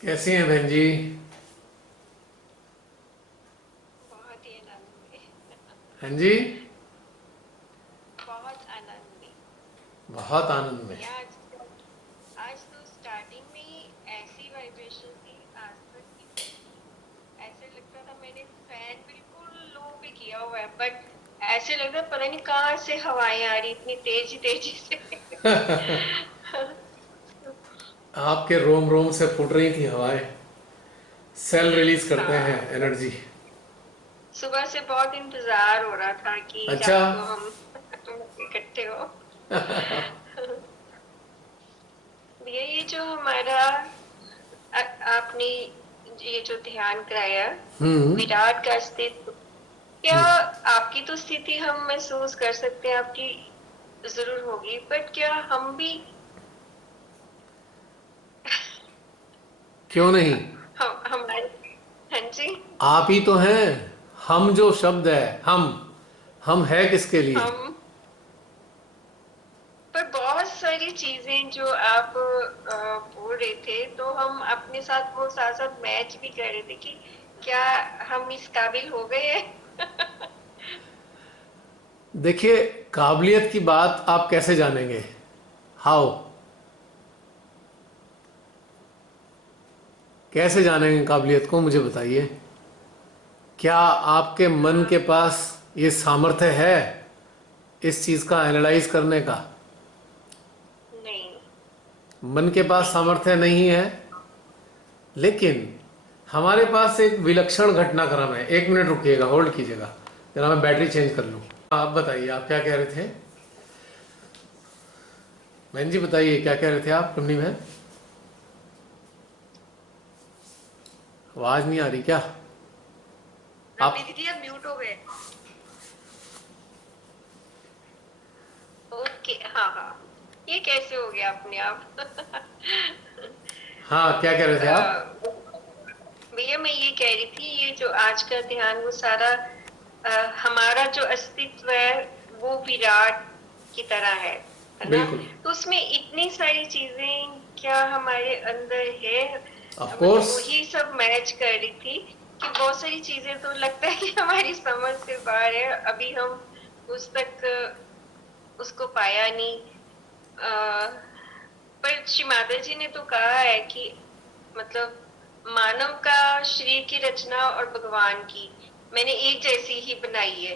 कैसी हैं बहन जी? बहुत ही आनंद में। हाँ जी। बहुत आनंद में। बहुत आनंद में। या आज तो स्टार्टिंग में ही ऐसी वाइब्रेशन थी, आज तक की नहीं थी। ऐसे लगता था मैंने फैन बिल्कुल लो पे किया हुआ है, बट ऐसे लगता पता नहीं कहाँ से हवाएं आ रही इतनी तेजी तेजी से। आपके रोम रोम से फूट रही थी हवाएं। सेल रिलीज करते हैं हाँ, एनर्जी। सुबह से बहुत इंतजार हो रहा था कि अच्छा। रात को हम इकट्ठे हो। ये जो हमारा आपने ये जो ध्यान कराया, विराट का अस्तित्व, क्या आपकी तो स्थिति हम महसूस कर सकते हैं, आपकी जरूर होगी, बट क्या हम भी क्यों नहीं? हम हमारे हाँ जी। आप ही तो हैं। हम जो शब्द है, हम है किसके लिए? हम पर बहुत सारी चीजें जो आप बोल रहे थे, तो हम अपने साथ वो साथ साथ मैच भी कर रहे थे कि क्या हम इस काबिल हो गए हैं। देखिए, काबिलियत की बात आप कैसे जानेंगे? हाउ? कैसे जानेंगे काबिलियत को, मुझे बताइए। क्या आपके मन के पास ये सामर्थ्य है इस चीज़ का एनालाइज करने का? नहीं, मन के पास नहीं है। सामर्थ्य नहीं है। लेकिन हमारे पास एक विलक्षण घटनाक्रम है। एक मिनट रुकिएगा, होल्ड कीजिएगा जरा, मैं बैटरी चेंज कर लूँ। आप बताइए, आप क्या कह रहे थे? बहन जी बताइए, क्या कह रहे थे आप टुन्नी बहन? आवाज़ नहीं आ रही क्या? रवि आप। दीदी आप म्यूट हो गए। ओके, हाँ हाँ, ये कैसे हो गया अपने आप। हाँ, क्या कह रहे थे आप? अ, भैया मैं ये कह रही थी, ये जो आज का ध्यान वो सारा हमारा जो अस्तित्व है वो विराट की तरह है ना। बिल्कुल। तो उसमें इतनी सारी चीजें क्या हमारे अंदर है, ऑफ मतलब कोर्स। वही सब मैच कर रही थी कि बहुत सारी चीजें तो लगता है कि हमारी समझ से बाहर है, अभी हम उस तक उसको पाया नहीं। पर श्री माता जी ने तो कहा है कि मतलब मानव का शरीर की रचना और भगवान की मैंने एक जैसी ही बनाई है।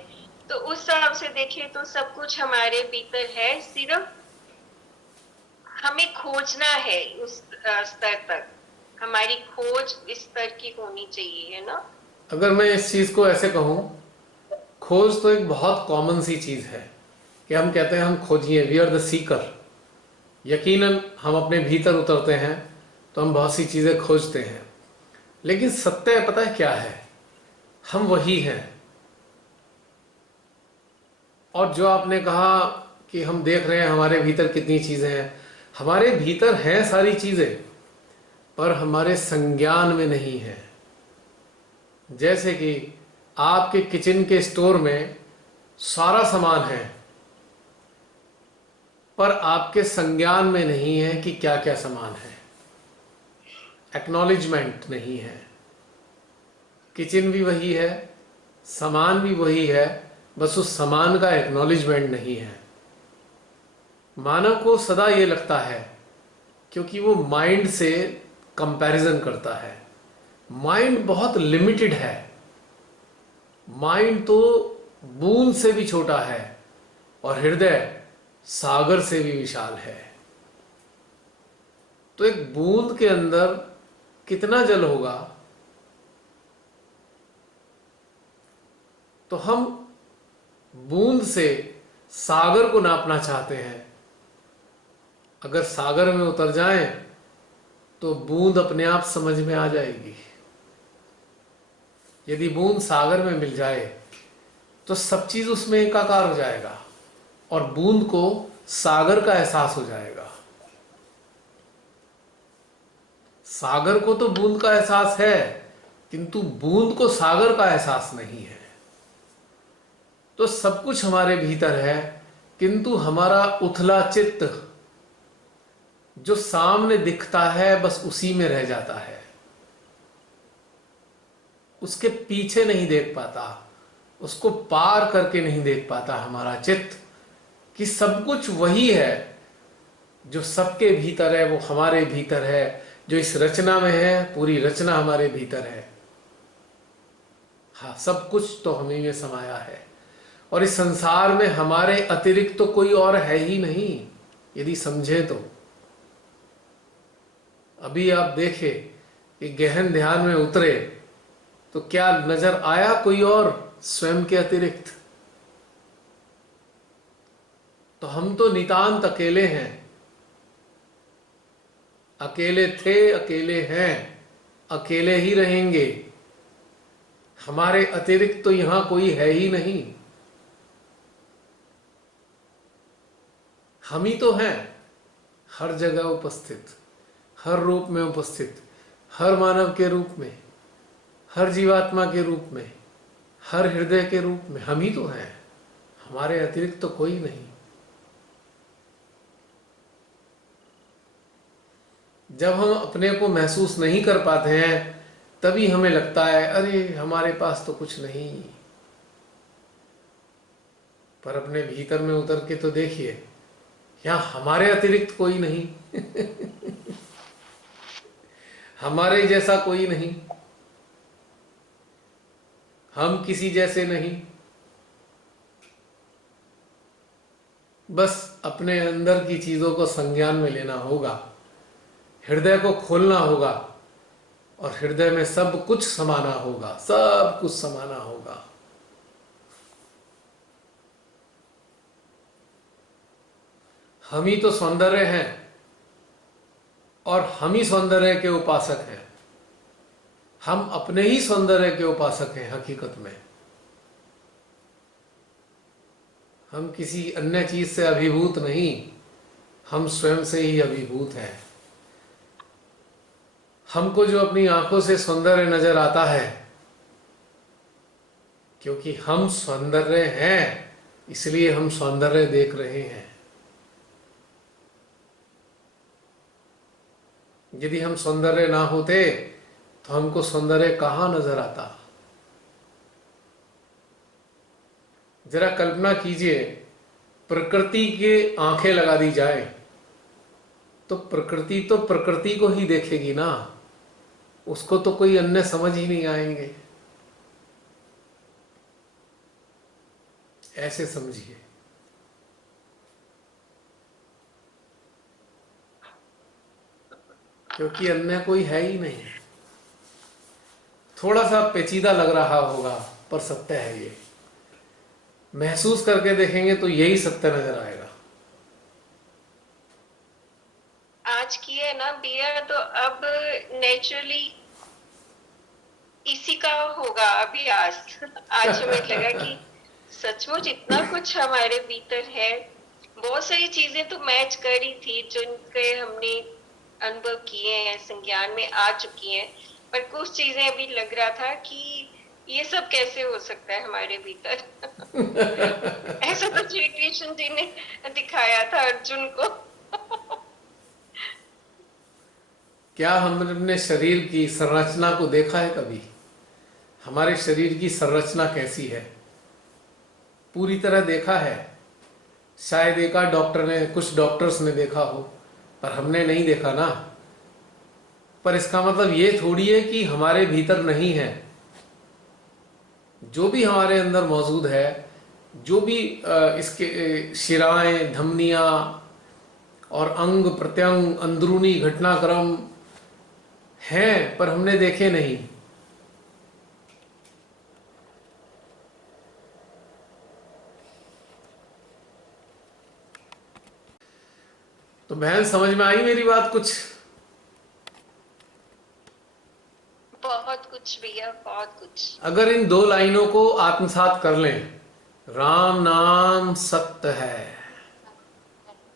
तो उस हिसाब से देखें तो सब कुछ हमारे भीतर है, सिर्फ हमें खोजना है उस स्तर तक। हमारी खोज इस स्तर की होनी चाहिए, है ना। अगर मैं इस चीज़ को ऐसे कहूँ, खोज तो एक बहुत कॉमन सी चीज़ है कि हम कहते हैं हम खोजिए, वी आर द सीकर। यकीनन हम अपने भीतर उतरते हैं तो हम बहुत सी चीज़ें खोजते हैं। लेकिन सत्य पता है क्या है? हम वही हैं। और जो आपने कहा कि हम देख रहे हैं हमारे भीतर कितनी चीज़ें हैं, हमारे भीतर हैं सारी चीज़ें, पर हमारे संज्ञान में नहीं है। जैसे कि आपके किचन के स्टोर में सारा सामान है, पर आपके संज्ञान में नहीं है कि क्या क्या सामान है। एक्नॉलेजमेंट नहीं है। किचन भी वही है, सामान भी वही है, बस उस सामान का एक्नॉलेजमेंट नहीं है। मानव को सदा ये लगता है, क्योंकि वो माइंड से कंपैरिजन करता है। माइंड बहुत लिमिटेड है। माइंड तो बूंद से भी छोटा है, और हृदय सागर से भी विशाल है। तो एक बूंद के अंदर कितना जल होगा? तो हम बूंद से सागर को नापना चाहते हैं। अगर सागर में उतर जाएं तो बूंद अपने आप समझ में आ जाएगी। यदि बूंद सागर में मिल जाए तो सब चीज उसमें एकाकार हो जाएगा, और बूंद को सागर का एहसास हो जाएगा। सागर को तो बूंद का एहसास है, किंतु बूंद को सागर का एहसास नहीं है। तो सब कुछ हमारे भीतर है, किंतु हमारा उथला चित्त जो सामने दिखता है बस उसी में रह जाता है। उसके पीछे नहीं देख पाता, उसको पार करके नहीं देख पाता हमारा चित्त, कि सब कुछ वही है जो सबके भीतर है, वो हमारे भीतर है, जो इस रचना में है, पूरी रचना हमारे भीतर है। हाँ, सब कुछ तो हमें में समाया है, और इस संसार में हमारे अतिरिक्त तो कोई और है ही नहीं, यदि समझे तो। अभी आप देखें कि गहन ध्यान में उतरे तो क्या नजर आया कोई और स्वयं के अतिरिक्त? तो हम तो नितांत अकेले हैं, अकेले थे, अकेले हैं, अकेले ही रहेंगे। हमारे अतिरिक्त तो यहां कोई है ही नहीं, हम ही तो हैं, हर जगह उपस्थित, हर रूप में उपस्थित, हर मानव के रूप में, हर जीवात्मा के रूप में, हर हृदय के रूप में हम ही तो हैं, हमारे अतिरिक्त तो कोई नहीं। जब हम अपने को महसूस नहीं कर पाते हैं तभी हमें लगता है अरे हमारे पास तो कुछ नहीं। पर अपने भीतर में उतर के तो देखिए, यहाँ हमारे अतिरिक्त कोई नहीं हमारे जैसा कोई नहीं, हम किसी जैसे नहीं। बस अपने अंदर की चीजों को संज्ञान में लेना होगा, हृदय को खोलना होगा, और हृदय में सब कुछ समाना होगा, सब कुछ समाना होगा। हम ही तो सौंदर्य हैं, और हम ही सौंदर्य के उपासक हैं। हम अपने ही सौंदर्य के उपासक हैं हकीकत में। हम किसी अन्य चीज से अभिभूत नहीं, हम स्वयं से ही अभिभूत हैं। हमको जो अपनी आंखों से सौंदर्य नजर आता है, क्योंकि हम सौंदर्य हैं, इसलिए हम सौंदर्य देख रहे हैं। यदि हम सौंदर्य ना होते तो हमको सौंदर्य कहाँ नजर आता? जरा कल्पना कीजिए, प्रकृति के आंखें लगा दी जाए तो प्रकृति को ही देखेगी ना, उसको तो कोई अन्य समझ ही नहीं आएंगे। ऐसे समझिए। क्योंकि अन्य कोई है ही नहीं। थोड़ा सा पेचीदा लग रहा होगा पर सत्य है ये। महसूस करके देखेंगे तो यही सत्य नजर आएगा। आज किए ना बिया तो अब नेचुरली इसी का होगा अभ्यास। आज हमें लगा कि सचमुच इतना कुछ हमारे भीतर है। बहुत सारी चीजें तो मैच करी थी जिनके हमने अनुभव किए हैं, संज्ञान में आ चुकी हैं, पर कुछ चीजें अभी लग रहा था कि ये सब कैसे हो सकता है हमारे भीतर। ऐसा तो श्री कृष्ण जी ने दिखाया था अर्जुन को। क्या हमने अपने शरीर की संरचना को देखा है कभी? हमारे शरीर की संरचना कैसी है पूरी तरह देखा है? शायद एक आध डॉक्टर ने, कुछ डॉक्टर्स ने देखा हो, पर हमने नहीं देखा ना। पर इसका मतलब ये थोड़ी है कि हमारे भीतर नहीं है। जो भी हमारे अंदर मौजूद है, जो भी इसके शिराएं, धमनियां और अंग प्रत्यंग, अंदरूनी घटनाक्रम हैं, पर हमने देखे नहीं। तो बहन, समझ में आई मेरी बात कुछ? बहुत कुछ भैया, बहुत कुछ। अगर इन दो लाइनों को आत्मसात कर लें, राम नाम सत्य है,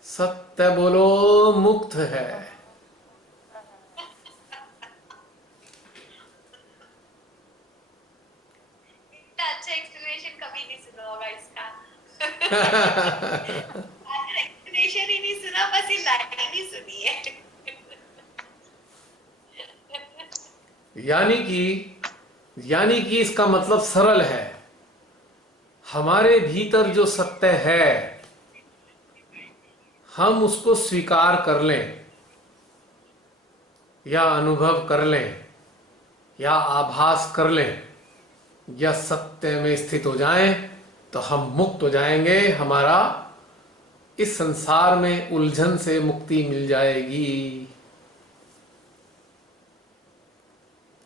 सत्य बोलो मुक्त है। इतना अच्छा एक्सप्लेनेशन कभी नहीं सुना होगा इसका। एक्सप्लेनेशन ही नहीं सुना, बस ये लाइन ही सुनी है। यानी कि यानी कि इसका मतलब सरल है, हमारे भीतर जो सत्य है हम उसको स्वीकार कर लें या अनुभव कर लें या आभास कर लें या सत्य में स्थित हो जाएं तो हम मुक्त हो जाएंगे, हमारा इस संसार में उलझन से मुक्ति मिल जाएगी।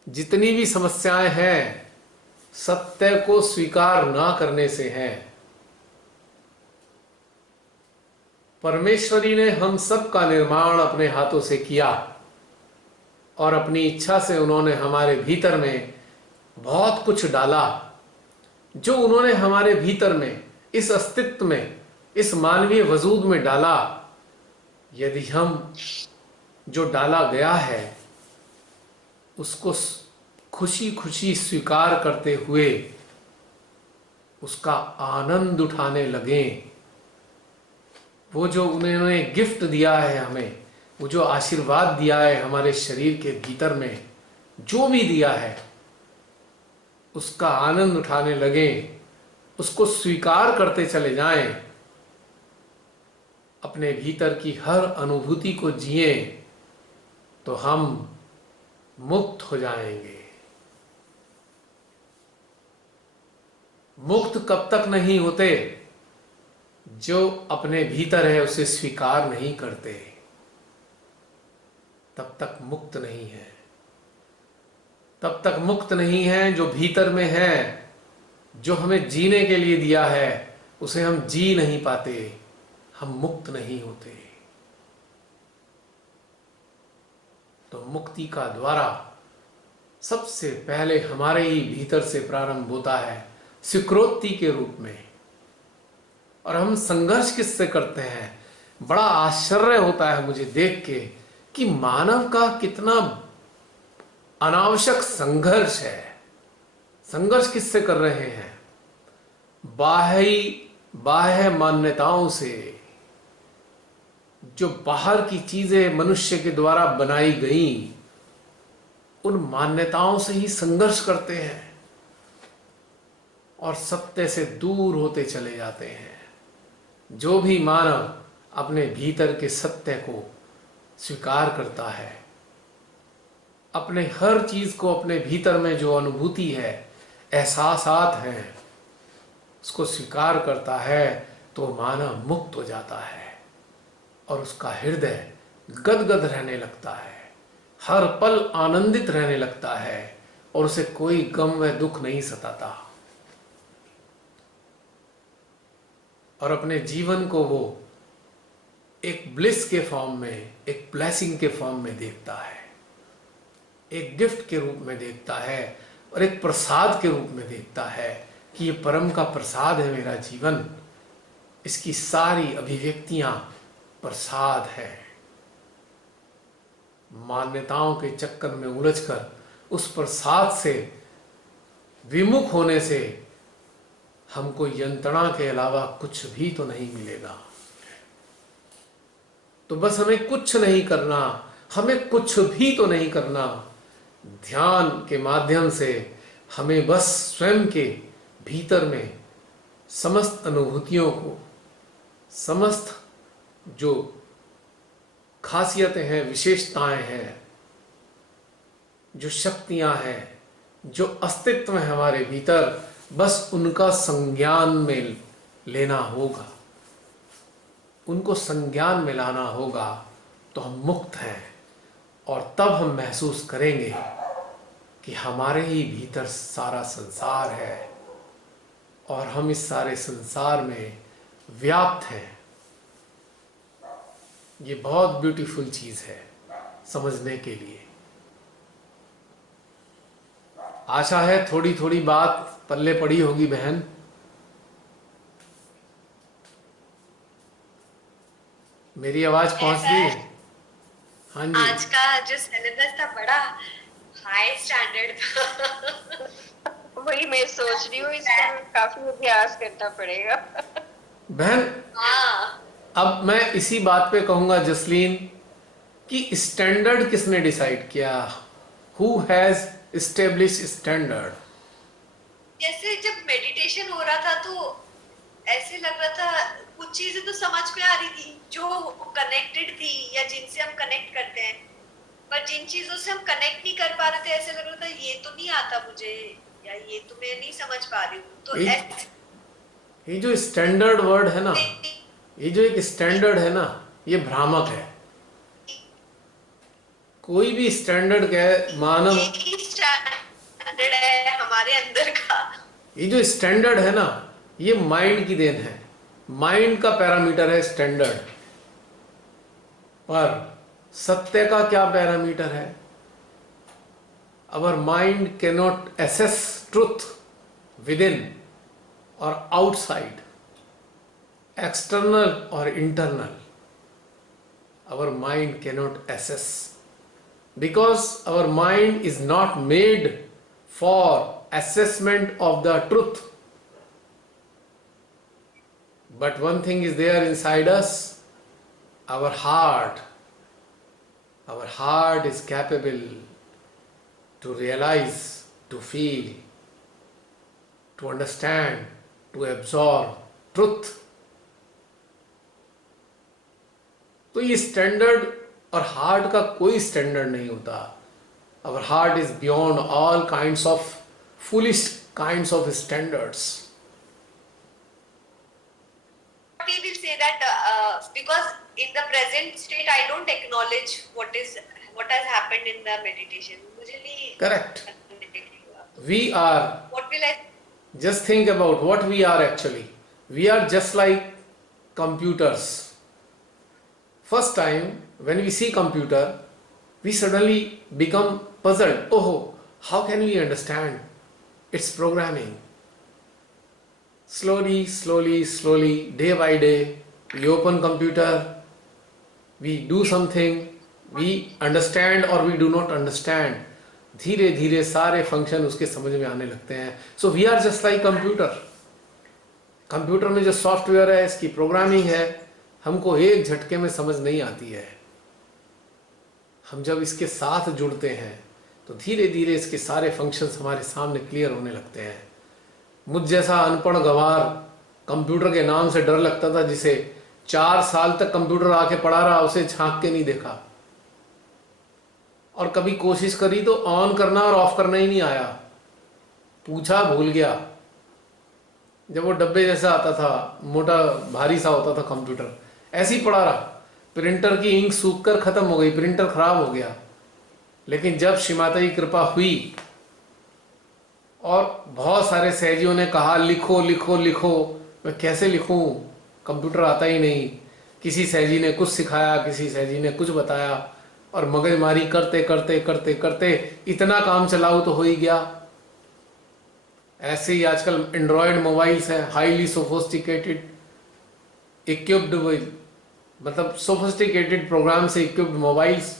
जितनी भी समस्याएं हैं सत्य को स्वीकार ना करने से हैं। परमेश्वरी ने हम सब का निर्माण अपने हाथों से किया और अपनी इच्छा से उन्होंने हमारे भीतर में बहुत कुछ डाला। जो उन्होंने हमारे भीतर में, इस अस्तित्व में, इस मानवीय वजूद में डाला, यदि हम जो डाला गया है उसको खुशी खुशी स्वीकार करते हुए उसका आनंद उठाने लगें, वो जो उन्होंने गिफ्ट दिया है हमें, वो जो आशीर्वाद दिया है हमारे शरीर के भीतर में, जो भी दिया है उसका आनंद उठाने लगें, उसको स्वीकार करते चले जाएं, अपने भीतर की हर अनुभूति को जिए तो हम मुक्त हो जाएंगे। मुक्त कब तक नहीं होते? जो अपने भीतर है उसे स्वीकार नहीं करते तब तक मुक्त नहीं है। तब तक मुक्त नहीं है जो भीतर में है, जो हमें जीने के लिए दिया है उसे हम जी नहीं पाते, हम मुक्त नहीं होते। तो मुक्ति का द्वारा सबसे पहले हमारे ही भीतर से प्रारंभ होता है, स्वीकृति के रूप में। और हम संघर्ष किससे करते हैं? बड़ा आश्चर्य होता है मुझे देख के कि मानव का कितना अनावश्यक संघर्ष है। संघर्ष किससे कर रहे हैं? बाह्य मान्यताओं से। जो बाहर की चीजें मनुष्य के द्वारा बनाई गई, उन मान्यताओं से ही संघर्ष करते हैं और सत्य से दूर होते चले जाते हैं। जो भी मानव अपने भीतर के सत्य को स्वीकार करता है, अपने हर चीज को, अपने भीतर में जो अनुभूति है, एहसासात हैं, उसको स्वीकार करता है तो मानव मुक्त हो जाता है और उसका हृदय गदगद रहने लगता है, हर पल आनंदित रहने लगता है और उसे कोई गम व दुख नहीं सताता और अपने जीवन को वो एक ब्लिस के फॉर्म में, एक ब्लेसिंग के फॉर्म में देखता है, एक गिफ्ट के रूप में देखता है और एक प्रसाद के रूप में देखता है कि ये परम का प्रसाद है मेरा जीवन, इसकी सारी अभिव्यक्तियां प्रसाद है। मान्यताओं के चक्कर में उलझकर उस प्रसाद से विमुख होने से हमको यंत्रणा के अलावा कुछ भी तो नहीं मिलेगा। तो बस हमें कुछ नहीं करना, हमें कुछ भी तो नहीं करना। ध्यान के माध्यम से हमें बस स्वयं के भीतर में समस्त अनुभूतियों को, समस्त जो खासियतें हैं, विशेषताएं हैं, जो शक्तियां हैं, जो अस्तित्व है हमारे भीतर, बस उनका संज्ञान में लेना होगा, उनको संज्ञान में लाना होगा तो हम मुक्त हैं। और तब हम महसूस करेंगे कि हमारे ही भीतर सारा संसार है और हम इस सारे संसार में व्याप्त हैं। ये बहुत ब्यूटीफुल चीज है समझने के लिए। आशा है थोड़ी थोड़ी बात पल्ले पड़ी होगी बहन। मेरी आवाज पहुंच रही है? हाँ जी। आज का जो सिलेबस था बड़ा हाई स्टैंडर्ड था। वही मैं सोच रही हूँ, इसका काफी अभ्यास करना पड़ेगा। बहन हाँ, अब मैं इसी बात पे कहूंगा जसलीन कि स्टैंडर्ड किसने डिसाइड किया? Who has established standard? जैसे जब मेडिटेशन हो रहा था तो ऐसे लग रहा था कुछ चीजें तो समझ में आ रही थी जो कनेक्टेड थी या जिनसे हम कनेक्ट करते हैं, पर जिन चीजों से हम कनेक्ट नहीं कर पा रहे थे ऐसे लग रहा था ये तो नहीं आता मुझे, या ये तो मैं नहीं समझ पा रही हूँ। तो ये जो स्टैंडर्ड वर्ड है ना, ये जो एक स्टैंडर्ड है ना, ये भ्रामक है। कोई भी स्टैंडर्ड कहे मानव, स्टैंडर्ड है हमारे अंदर का, ये जो स्टैंडर्ड है ना, ये माइंड की देन है। माइंड का पैरामीटर है स्टैंडर्ड। पर सत्य का क्या पैरामीटर है? Our mind can not access truth with in और आउटसाइड, एक्सटर्नल और internal. Our mind cannot assess because our mind is not made for assessment of the truth. But one thing is there inside us, our heart. Our heart is capable to realize, to feel, to understand, to absorb truth. तो ये standard और heart का कोई standard नहीं होता। Our heart is beyond all kinds of foolish kinds of standards. we will say that because in the present state I don't acknowledge what has happened in the meditation. मुझे नहीं Correct. We are, what will I just think about what we are actually. We are just like computers. First time when we see computer, we suddenly become puzzled. Oh, how can we understand its programming? Slowly, day by day, we open computer, we do something, we understand or we do not understand. धीरे धीरे सारे function उसके समझ में आने लगते हैं। So we are just like computer. Computer में जो सॉफ्टवेयर है, इसकी प्रोग्रामिंग है, हमको एक झटके में समझ नहीं आती है। हम जब इसके साथ जुड़ते हैं तो धीरे धीरे इसके सारे फंक्शंस हमारे सामने क्लियर होने लगते हैं। मुझ जैसा अनपढ़ गवार कंप्यूटर के नाम से डर लगता था, जिसे 4 साल तक कंप्यूटर आके पढ़ा रहा, उसे झांक के नहीं देखा, और कभी कोशिश करी तो ऑन करना और ऑफ करना ही नहीं आया, पूछा भूल गया। जब वो डब्बे जैसा आता था, मोटा भारी सा होता था कंप्यूटर, ऐसे ही पड़ा रहा। प्रिंटर की इंक सूख कर खत्म हो गई, प्रिंटर खराब हो गया। लेकिन जब श्री माता की कृपा हुई और बहुत सारे सहजियों ने कहा लिखो लिखो लिखो, मैं कैसे लिखूं, कंप्यूटर आता ही नहीं। किसी सहजी ने कुछ सिखाया, किसी सहजी ने कुछ बताया, और मगजमारी करते करते करते करते इतना काम चलाऊ तो हो ही गया। ऐसे ही आजकल एंड्रॉयड मोबाइल्स हैं, हाईली सोफिस्टिकेटेड इक्विप्ड, मतलब सोफिस्टिकेटेड प्रोग्राम से इक्विप्ड मोबाइल्स।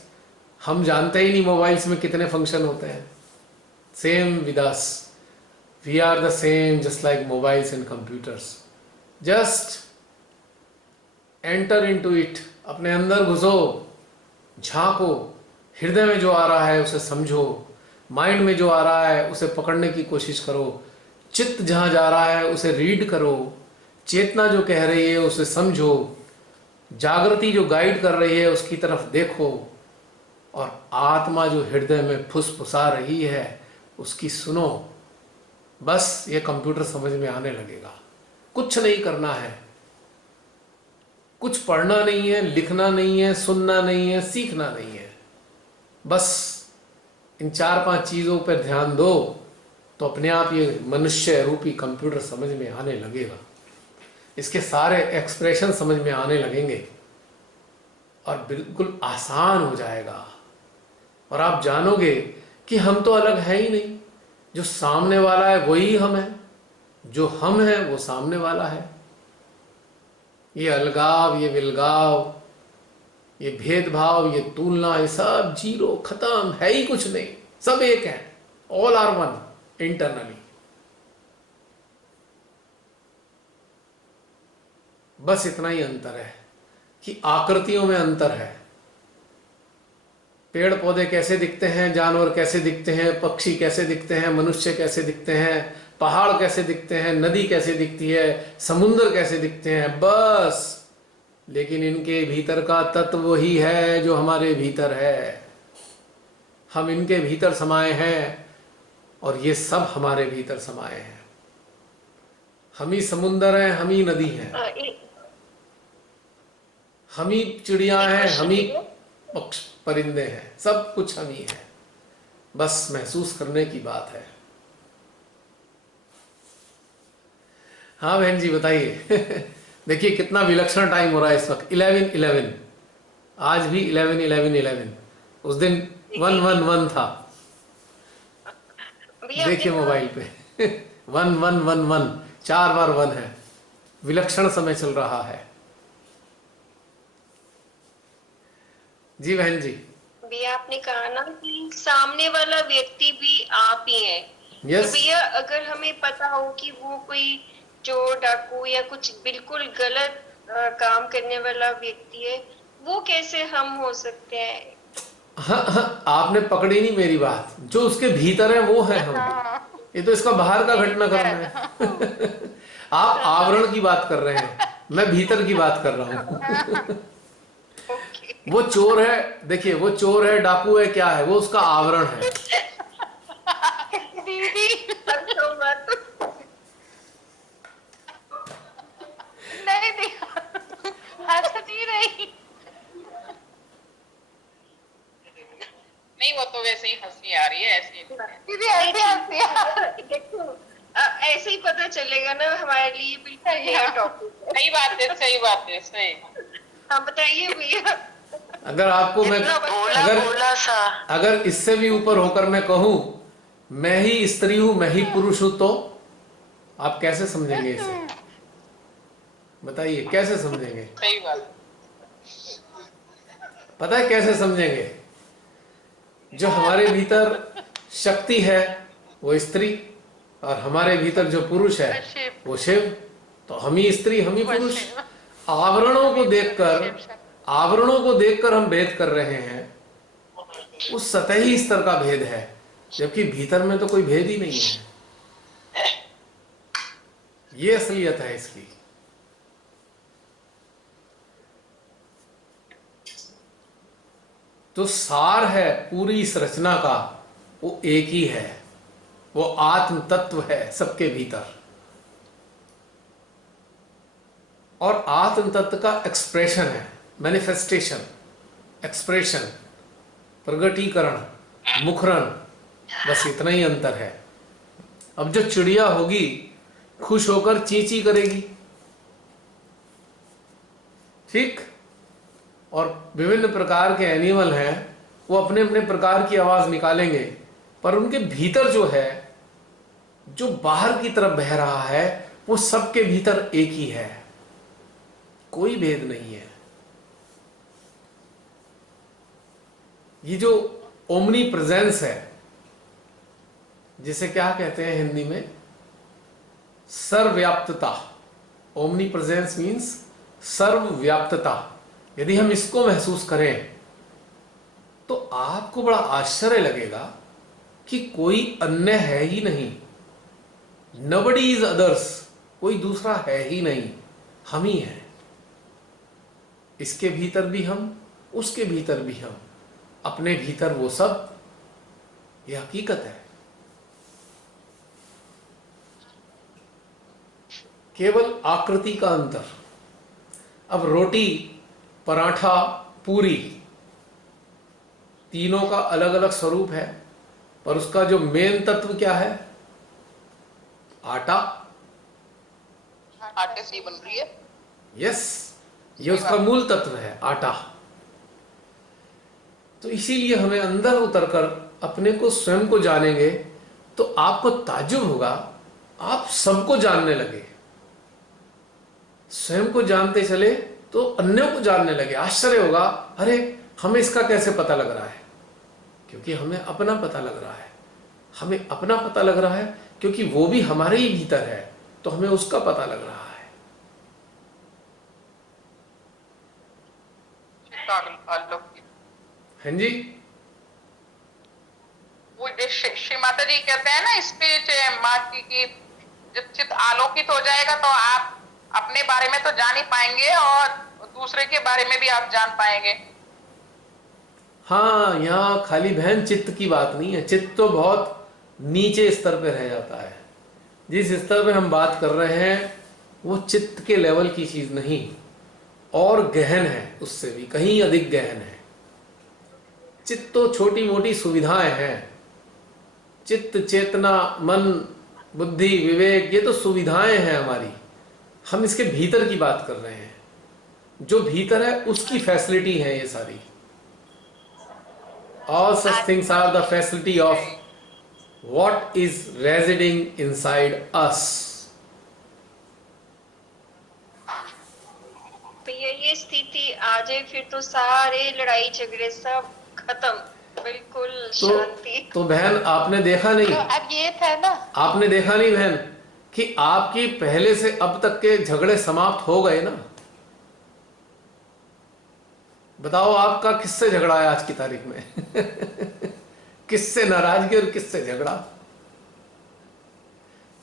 हम जानते ही नहीं मोबाइल्स में कितने फंक्शन होते हैं। Same with us, we are the same, just like mobiles and computers. Just enter into it, अपने अंदर घुसो, झांको, हृदय में जो आ रहा है उसे समझो, माइंड में जो आ रहा है उसे पकड़ने की कोशिश करो, चित्त जहां जा रहा है उसे रीड करो, चेतना जो कह रही है उसे समझो, जागृति जो गाइड कर रही है उसकी तरफ देखो, और आत्मा जो हृदय में फुसफुसा रही है उसकी सुनो। बस ये कंप्यूटर समझ में आने लगेगा। कुछ नहीं करना है, कुछ पढ़ना नहीं है, लिखना नहीं है, सुनना नहीं है, सीखना नहीं है। बस इन 4-5 चीजों पर ध्यान दो तो अपने आप ये मनुष्य रूपी कंप्यूटर समझ में आने लगेगा। इसके सारे एक्सप्रेशन समझ में आने लगेंगे और बिल्कुल आसान हो जाएगा। और आप जानोगे कि हम तो अलग है ही नहीं, जो सामने वाला है वही हम है, जो हम है वो सामने वाला है। ये अलगाव, ये विलगाव, ये भेदभाव, ये तुलना, ये सब जीरो, खत्म, है ही कुछ नहीं, सब एक है। All are one internally. बस इतना ही अंतर है कि आकृतियों में अंतर है, पेड़ पौधे कैसे दिखते हैं, जानवर कैसे दिखते हैं, पक्षी कैसे दिखते हैं, मनुष्य कैसे दिखते हैं, पहाड़ कैसे दिखते हैं, नदी कैसे दिखती है, समुद्र कैसे दिखते हैं, बस। लेकिन इनके भीतर का तत्व वही है जो हमारे भीतर है। हम इनके भीतर समाये हैं और ये सब हमारे भीतर समाये हैं। हम ही समुंदर हैं, हम ही नदी हैं, हम ही चिड़िया एक हैं, हम क्वेश्चन ही भैया। पक्ष परिंदे हैं, सब कुछ हम ही हैं। बस महसूस करने की बात है। हाँ बहन जी बताइए। देखिए कितना विलक्षण टाइम हो रहा है इस वक्त, 11:11। आज भी 11:11। उस दिन 111 था। भैया देखिए आपने मोबाइल पे 1111, 4 बार 1 है। विलक्षण समय चल रहा है। जी बहन जी। भैया आपने कहा ना कि सामने वाला व्यक्ति भी आप ही है। यस। तो भैया अगर हमें पता हो कि वो कोई चोर डाकू या कुछ बिल्कुल गलत काम करने वाला व्यक्ति है, वो कैसे हम हो सकते हैं? हाँ हाँ, आपने पकड़ी नहीं मेरी बात। जो उसके भीतर है वो है हम। ये तो इसका बाहर का घटनाक्रम है। आप आवरण की बात कर रहे हैं, मैं भीतर की बात कर रहा हूँ। ओके। वो चोर है, देखिए वो चोर है, डाकू है, क्या है, वो उसका आवरण है। दीदी हंसो मत। नहीं दी हंस नहीं रही। नहीं वो तो वैसे ही हंसी आ रही है ऐसे। दीदी ऐसे हंसी आ रही है। देखो ऐसे ही पता चलेगा ना हमारे लिए बिल्कुल नया टॉपिक है। सही बात है, सही बात है, सही। हाँ बताइए भैया। अगर आपको मैं इतना भोला अगर भोला सा। अगर इससे भी ऊपर होकर मैं कहूं मैं ही स्त्री हूं, मैं ही पुरुष हूं, तो आप कैसे समझेंगे इसे? बताइए कैसे समझेंगे? सही बात। पता है कैसे समझेंगे? जो हमारे भीतर शक्ति है वो स्त्री, और हमारे भीतर जो पुरुष है वो शिव। तो हम ही स्त्री, हम ही पुरुष। आवरणों को देखकर हम भेद कर रहे हैं। उस सतही स्तर का भेद है, जबकि भीतर में तो कोई भेद ही नहीं है। ये असलियत है इसकी। तो सार है पूरी इस रचना का वो एक ही है, वो आत्म तत्व है सबके भीतर। और आत्म तत्व का एक्सप्रेशन है, मैनिफेस्टेशन, एक्सप्रेशन, प्रगटीकरण, मुखरण, बस इतना ही अंतर है। अब जो चिड़िया होगी खुश होकर ची ची करेगी, ठीक, और विभिन्न प्रकार के एनिमल हैं वो अपने अपने प्रकार की आवाज निकालेंगे, पर उनके भीतर जो है, जो बाहर की तरफ बह रहा है, वो सबके भीतर एक ही है, कोई भेद नहीं है। ये जो ओमनी प्रेजेंस है, जिसे क्या कहते हैं हिंदी में, सर्वव्याप्तता। ओमनी प्रेजेंस मीन्स सर्वव्याप्तता। यदि हम इसको महसूस करें तो आपको बड़ा आश्चर्य लगेगा कि कोई अन्य है ही नहीं। नबडी इज अदर्स, कोई दूसरा है ही नहीं, हम ही हैं। इसके भीतर भी हम, उसके भीतर भी हम, अपने भीतर वो सब। यह हकीकत है। केवल आकृति का अंतर। अब रोटी, पराठा, पूरी, तीनों का अलग अलग स्वरूप है, पर उसका जो मेन तत्व क्या है? आटा। आटे से ही बन रही है। यस, ये उसका मूल तत्व है, आटा। तो इसीलिए हमें अंदर उतरकर अपने को, स्वयं को जानेंगे तो आपको ताज्जुब होगा, आप सबको जानने लगे। स्वयं को जानते चले तो अन्यों को जानने लगे। आश्चर्य होगा, अरे हमें इसका कैसे पता लग रहा है? क्योंकि हमें अपना पता लग रहा है। हमें अपना पता लग रहा है क्योंकि वो भी हमारे ही भीतर है, तो हमें उसका पता लग रहा है। हाँ जी, माता जी कहते हैं ना स्पीच माँ की जब चित्त आलोकित हो जाएगा तो आप अपने बारे में तो जान ही पाएंगे और दूसरे के बारे में भी आप जान पाएंगे। हाँ, यहाँ खाली बहन चित्त की बात नहीं है। चित्त तो बहुत नीचे स्तर पे रह जाता है। जिस स्तर पे हम बात कर रहे हैं वो चित्त के लेवल की चीज नहीं, और गहन है, उससे भी कहीं अधिक गहन है। चित्त तो छोटी मोटी सुविधाएं हैं। चित्त, चेतना, मन, बुद्धि, विवेक, ये तो सुविधाएं हैं हमारी। हम इसके भीतर की बात कर रहे हैं। जो भीतर है उसकी फैसिलिटी है ये सारी। All such things are the facility of what is residing inside us. भैया ये स्थिति आ जाए फिर तो सारे लड़ाई झगड़े सब खत्म, बिल्कुल शांति। तो बहन आपने देखा नहीं, तो अब ये था ना, आपने देखा नहीं बहन कि आपकी पहले से अब तक के झगड़े समाप्त हो गए ना। बताओ आपका किससे झगड़ा है आज की तारीख में? किससे नाराजगी और किससे झगड़ा?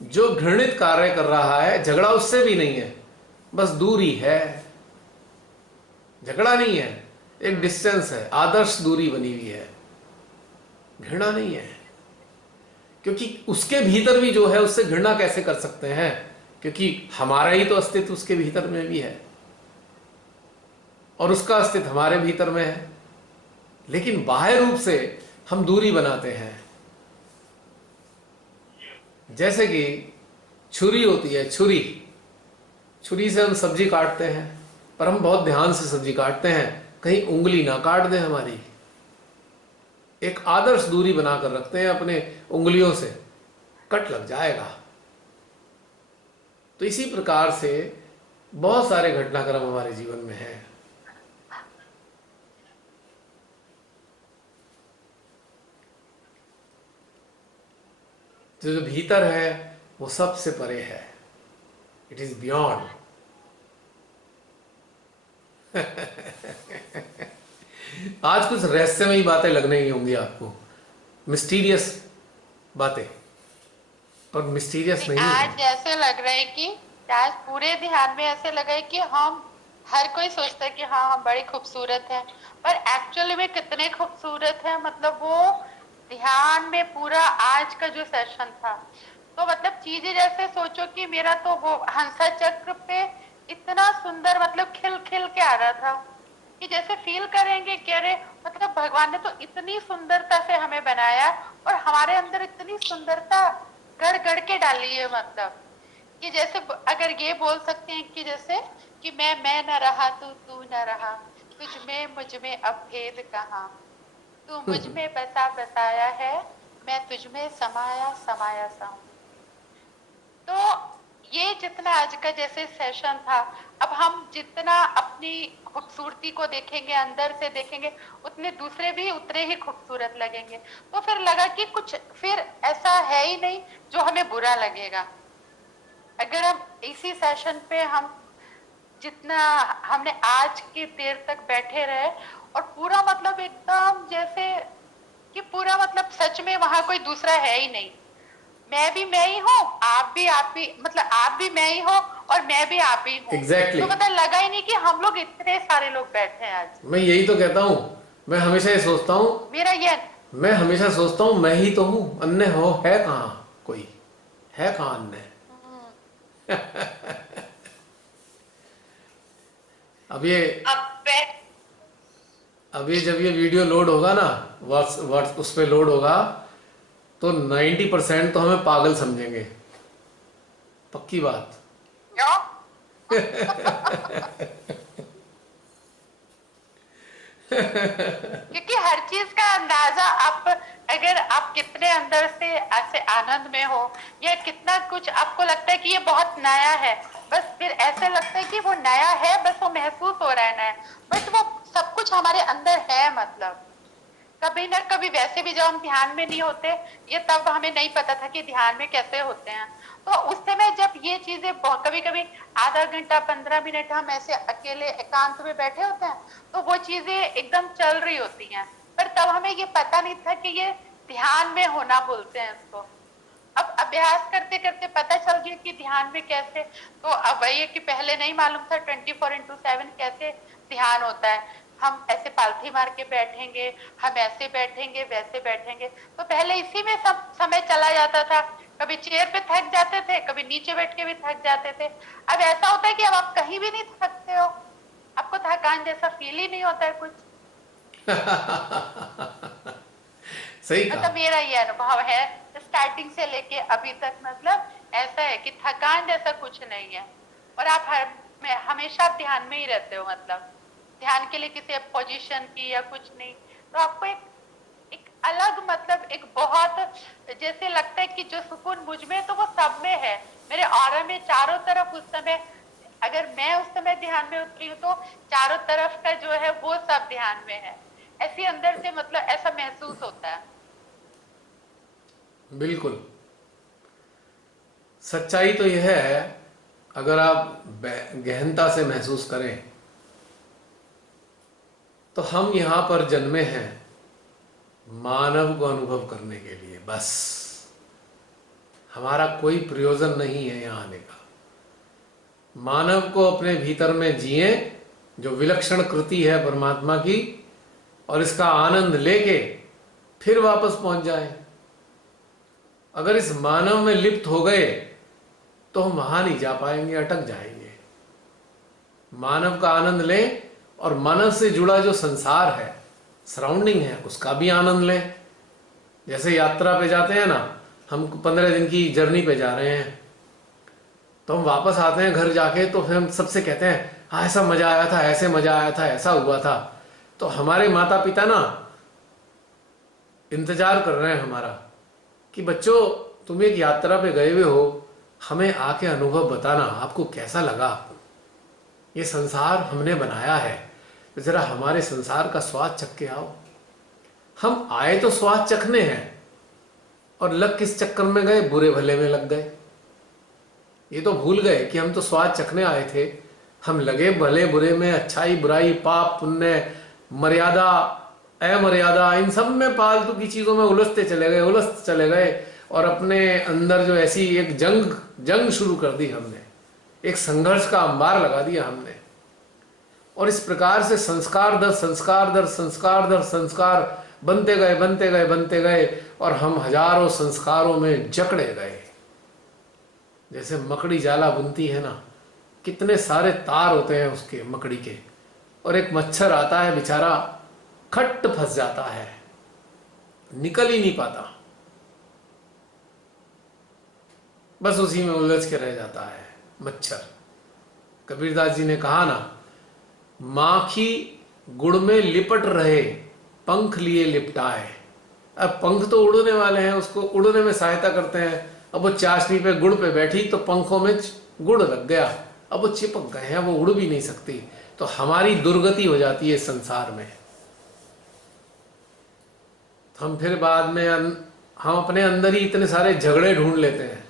जो घृणित कार्य कर रहा है, झगड़ा उससे भी नहीं है, बस दूरी है, झगड़ा नहीं है, एक डिस्टेंस है, आदर्श दूरी बनी हुई है, घृणा नहीं है। क्योंकि उसके भीतर भी जो है उससे घृणा कैसे कर सकते हैं, क्योंकि हमारा ही तो अस्तित्व उसके भीतर में भी है और उसका अस्तित्व हमारे भीतर में है। लेकिन बाह्य रूप से हम दूरी बनाते हैं। जैसे कि छुरी होती है, छुरी से हम सब्जी काटते हैं, पर हम बहुत ध्यान से सब्जी काटते हैं, कहीं उंगली ना काट दें हमारी। एक आदर्श दूरी बनाकर रखते हैं अपने उंगलियों से, कट लग जाएगा। तो इसी प्रकार से बहुत सारे घटनाक्रम हमारे जीवन में हैं। जो भीतर है वो सबसे परे है, इट इज बियॉन्ड। आज कुछ रहस्यमयी बातें लगने ही होंगी आपको, मिस्टीरियस बातें, पर मिस्टीरियस नहीं है। आज ऐसे लग रहा है कि आज पूरे ध्यान में ऐसे लगा है कि हम हर कोई सोचता है कि हाँ हम बड़ी खूबसूरत हैं, पर एक्चुअली में कितने खूबसूरत है। मतलब वो ध्यान में पूरा आज का जो सेशन था, तो मतलब चीजें जैसे सोचो कि मेरा तो वो हंसा चक्र पे इतना सुंदर मतलब खिल खिल के आ रहा था कि जैसे फील करेंगे कि अरे मतलब भगवान ने तो इतनी सुंदरता से हमें बनाया और हमारे अंदर इतनी सुंदरता गढ़ गढ़ के डाली है। मतलब कि जैसे अगर ये बोल सकते हैं कि जैसे कि मैं न रहा तू न रहा, तुझ में मुझ में अब भेद कहाँ, तू मुझ में बसा बसाया है, मैं तुझ में समाया समाया सा हूं। तो ये जितना आज का जैसे सेशन था, अब हम जितना अपनी खूबसूरती को देखेंगे, अंदर से देखेंगे, उतने दूसरे भी उतने ही खूबसूरत लगेंगे। तो फिर लगा कि कुछ फिर ऐसा है ही नहीं जो हमें बुरा लगेगा। अगर हम इसी सेशन पे हम जितना हमने आज की देर तक बैठे रहे और पूरा मतलब एकदम जैसे कि पूरा मतलब सच में वहां कोई दूसरा है ही नहीं, मैं भी मैं ही हूँ, आप भी मतलब आप भी मैं ही हो और मैं भी आप ही हूँ। Exactly. तो मतलब लगा ही नहीं कि हम लोग इतने सारे लोग बैठे हैं आज। मैं यही तो कहता हूँ, मैं हमेशा ये सोचता हूँ, मैं हमेशा सोचता हूँ मैं ही तो हूँ, अन्य हो है कहाँ, कोई है कहाँ अन्य? अब ये जब ये वीडियो लोड होगा ना, व्हाट्स उस पे लोड होगा, तो 90% तो हमें पागल समझेंगे, पक्की बात। क्यों? क्योंकि हर चीज का अंदाजा आप अगर आप कितने अंदर से ऐसे आनंद में हो या कितना कुछ आपको लगता है कि ये बहुत नया है, बस फिर ऐसे लगता है कि वो नया है, बस वो महसूस हो रहा है नया, बट वो सब कुछ हमारे अंदर है। मतलब कभी ना कभी वैसे भी जब हम ध्यान में नहीं होते, ये तब हमें नहीं पता था कि ध्यान में कैसे होते हैं। तो उस समय जब ये चीजें कभी कभी आधा घंटा 15 मिनट हम ऐसे अकेले एकांत में बैठे होते हैं, तो वो चीजें एकदम चल रही होती हैं, पर तब हमें ये पता नहीं था कि ये ध्यान में होना बोलते हैं इसको। अब अभ्यास करते करते पता चल गया कि ध्यान में कैसे, तो अब वही है कि पहले नहीं मालूम था 24/7 कैसे ध्यान होता है। हम ऐसे पालथी मार के बैठेंगे, हम ऐसे बैठेंगे, वैसे बैठेंगे, तो पहले इसी में सब समय चला जाता था। कभी चेयर पे थक जाते थे, कभी नीचे बैठ के भी थक जाते थे। अब ऐसा होता है कि अब आप कहीं भी नहीं थकते हो, आपको थकान जैसा फील ही नहीं होता है कुछ। सही कहा। मतलब मेरा ये अनुभव है स्टार्टिंग से लेके अभी तक, मतलब ऐसा है कि थकान जैसा कुछ नहीं है। और आप हमेशा आप ध्यान में ही रहते हो, मतलब ध्यान के लिए किसी पोजीशन की या कुछ नहीं, तो आपको एक अलग, मतलब एक बहुत जैसे लगता है कि जो सुकून मुझ में है तो वो सब में है, मेरे ऑरा में चारों तरफ। उस समय अगर मैं उस समय ध्यान में उतरी हूँ तो चारों तरफ का जो है वो सब ध्यान में है, ऐसे अंदर से मतलब ऐसा महसूस होता है। बिल्कुल सच्चाई तो यह है, अगर आप गहनता से महसूस करें तो हम यहां पर जन्मे हैं मानव को अनुभव करने के लिए, बस हमारा कोई प्रयोजन नहीं है यहां आने का। मानव को अपने भीतर में जिए, जो विलक्षण कृति है परमात्मा की, और इसका आनंद लेके फिर वापस पहुंच जाए। अगर इस मानव में लिप्त हो गए तो हम वहां नहीं जा पाएंगे, अटक जाएंगे। मानव का आनंद लें और मानव से जुड़ा जो संसार है, सराउंडिंग है, उसका भी आनंद लें। जैसे यात्रा पे जाते हैं ना, हम 15 दिन की जर्नी पे जा रहे हैं, तो हम वापस आते हैं घर जाके, तो फिर हम सबसे कहते हैं हाँ ऐसा मजा आया था, ऐसे मजा आया था, ऐसा हुआ था। तो हमारे माता पिता ना इंतजार कर रहे हैं हमारा कि बच्चों तुम एक यात्रा पे गए हुए हो, हमें आके अनुभव बताना आपको कैसा लगा। ये संसार हमने बनाया है, तो जरा हमारे संसार का स्वाद चख के आओ। हम आए तो स्वाद चखने हैं, और लग किस चक्कर में गए, बुरे भले में लग गए। ये तो भूल गए कि हम तो स्वाद चखने आए थे। हम लगे भले बुरे में, अच्छाई बुराई, पाप पुण्य, मर्यादा अमर्यादा, इन सब में फालतू की चीजों में उलझते चले गए और अपने अंदर जो ऐसी एक जंग शुरू कर दी हमने, एक संघर्ष का अंबार लगा दिया हमने। और इस प्रकार से संस्कार दर संस्कार बनते गए और हम हजारों संस्कारों में जकड़े गए। जैसे मकड़ी जाला बुनती है ना, कितने सारे तार होते हैं उसके मकड़ी के, और एक मच्छर आता है बेचारा, खट्ट फंस जाता है, निकल ही नहीं पाता, बस उसी में उलझ के रह जाता है मच्छर। कबीरदास जी ने कहा ना, माखी गुड़ में लिपट रहे, पंख लिए लिपटाए। अब पंख तो उड़ने वाले हैं, उसको उड़ने में सहायता करते हैं। अब वो चाशनी पे गुड़ पे बैठी तो पंखों में गुड़ लग गया, अब वो चिपक गए हैं, वो उड़ भी नहीं सकती। तो हमारी दुर्गति हो जाती है संसार में। हम फिर बाद में हम अपने अंदर ही इतने सारे झगड़े ढूंढ लेते हैं,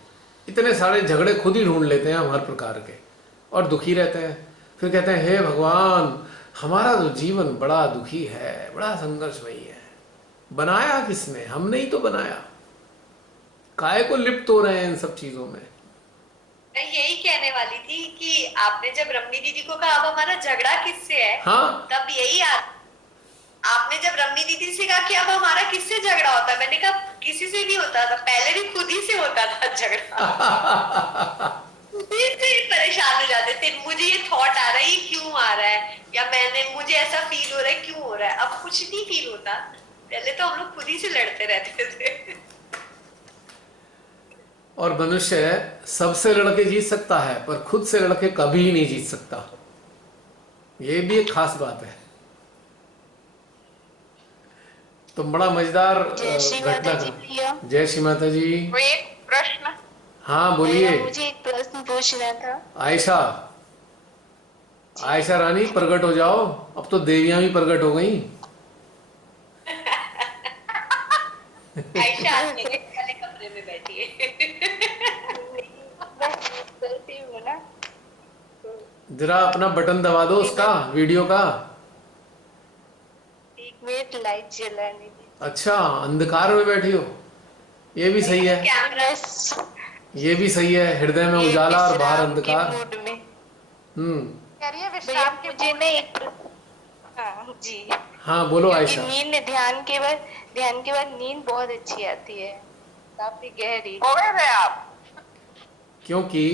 इतने सारे झगड़े खुद ही ढूंढ लेते हैं हम हर प्रकार के, और दुखी रहते हैं। फिर कहते हैं हे भगवान, हमारा तो जीवन बड़ा दुखी है, बड़ा संघर्षमयी है। बनाया किसने? हमने ही तो बनाया। काय को लिप्त हो रहे हैं इन सब चीजों में। मैं यही कहने वाली थी कि आपने जब रमनी दीदी को कहा अब हमारा झगड़ा किससे है, हाँ, तब यही आपने जब रमनी दीदी से कहा कि अब हमारा किससे झगड़ा होता है, मैंने कहा किसी से नहीं होता था, पहले भी खुद ही से होता था झगड़ा। खुद ही से परेशान हो जाते थे, मुझे ये थॉट आ रहा है, ये क्यों आ रहा है, या मुझे ऐसा फील हो रहा है, क्यों हो रहा है। अब कुछ नहीं फील होता, पहले तो हम लोग खुद ही से लड़ते रहते थे। और मनुष्य सबसे लड़के जीत सकता है, पर खुद से लड़के कभी नहीं जीत सकता। ये भी एक खास बात है। तो बड़ा मजेदार घटना। जय श्री माता जी। एक प्रश्न। हाँ बोलिए। मुझे एक प्रश्न पूछना था। आयशा रानी प्रकट हो जाओ, अब तो देवियां भी प्रकट हो गई। आयशा मेरे वाले कमरे में बैठी है। जरा अपना बटन दबा दो उसका, वीडियो का। एक मिनट लाइट जलाने दीजिए। अच्छा, अंधकार में बैठी हो, ये भी सही है, बस ये भी सही है। हृदय में ये उजाला और बाहर विश्राम के अंधकार। मूड में। कह रही है भैया विश्राम के मुझे मूड ना में। एक, हाँ जी, हाँ बोलो क्योंकि आयशा। नींद ध्यान के बाद नींद बहुत अच्छी आती है, काफी गहरी। हो गए थे आप? क्योंकि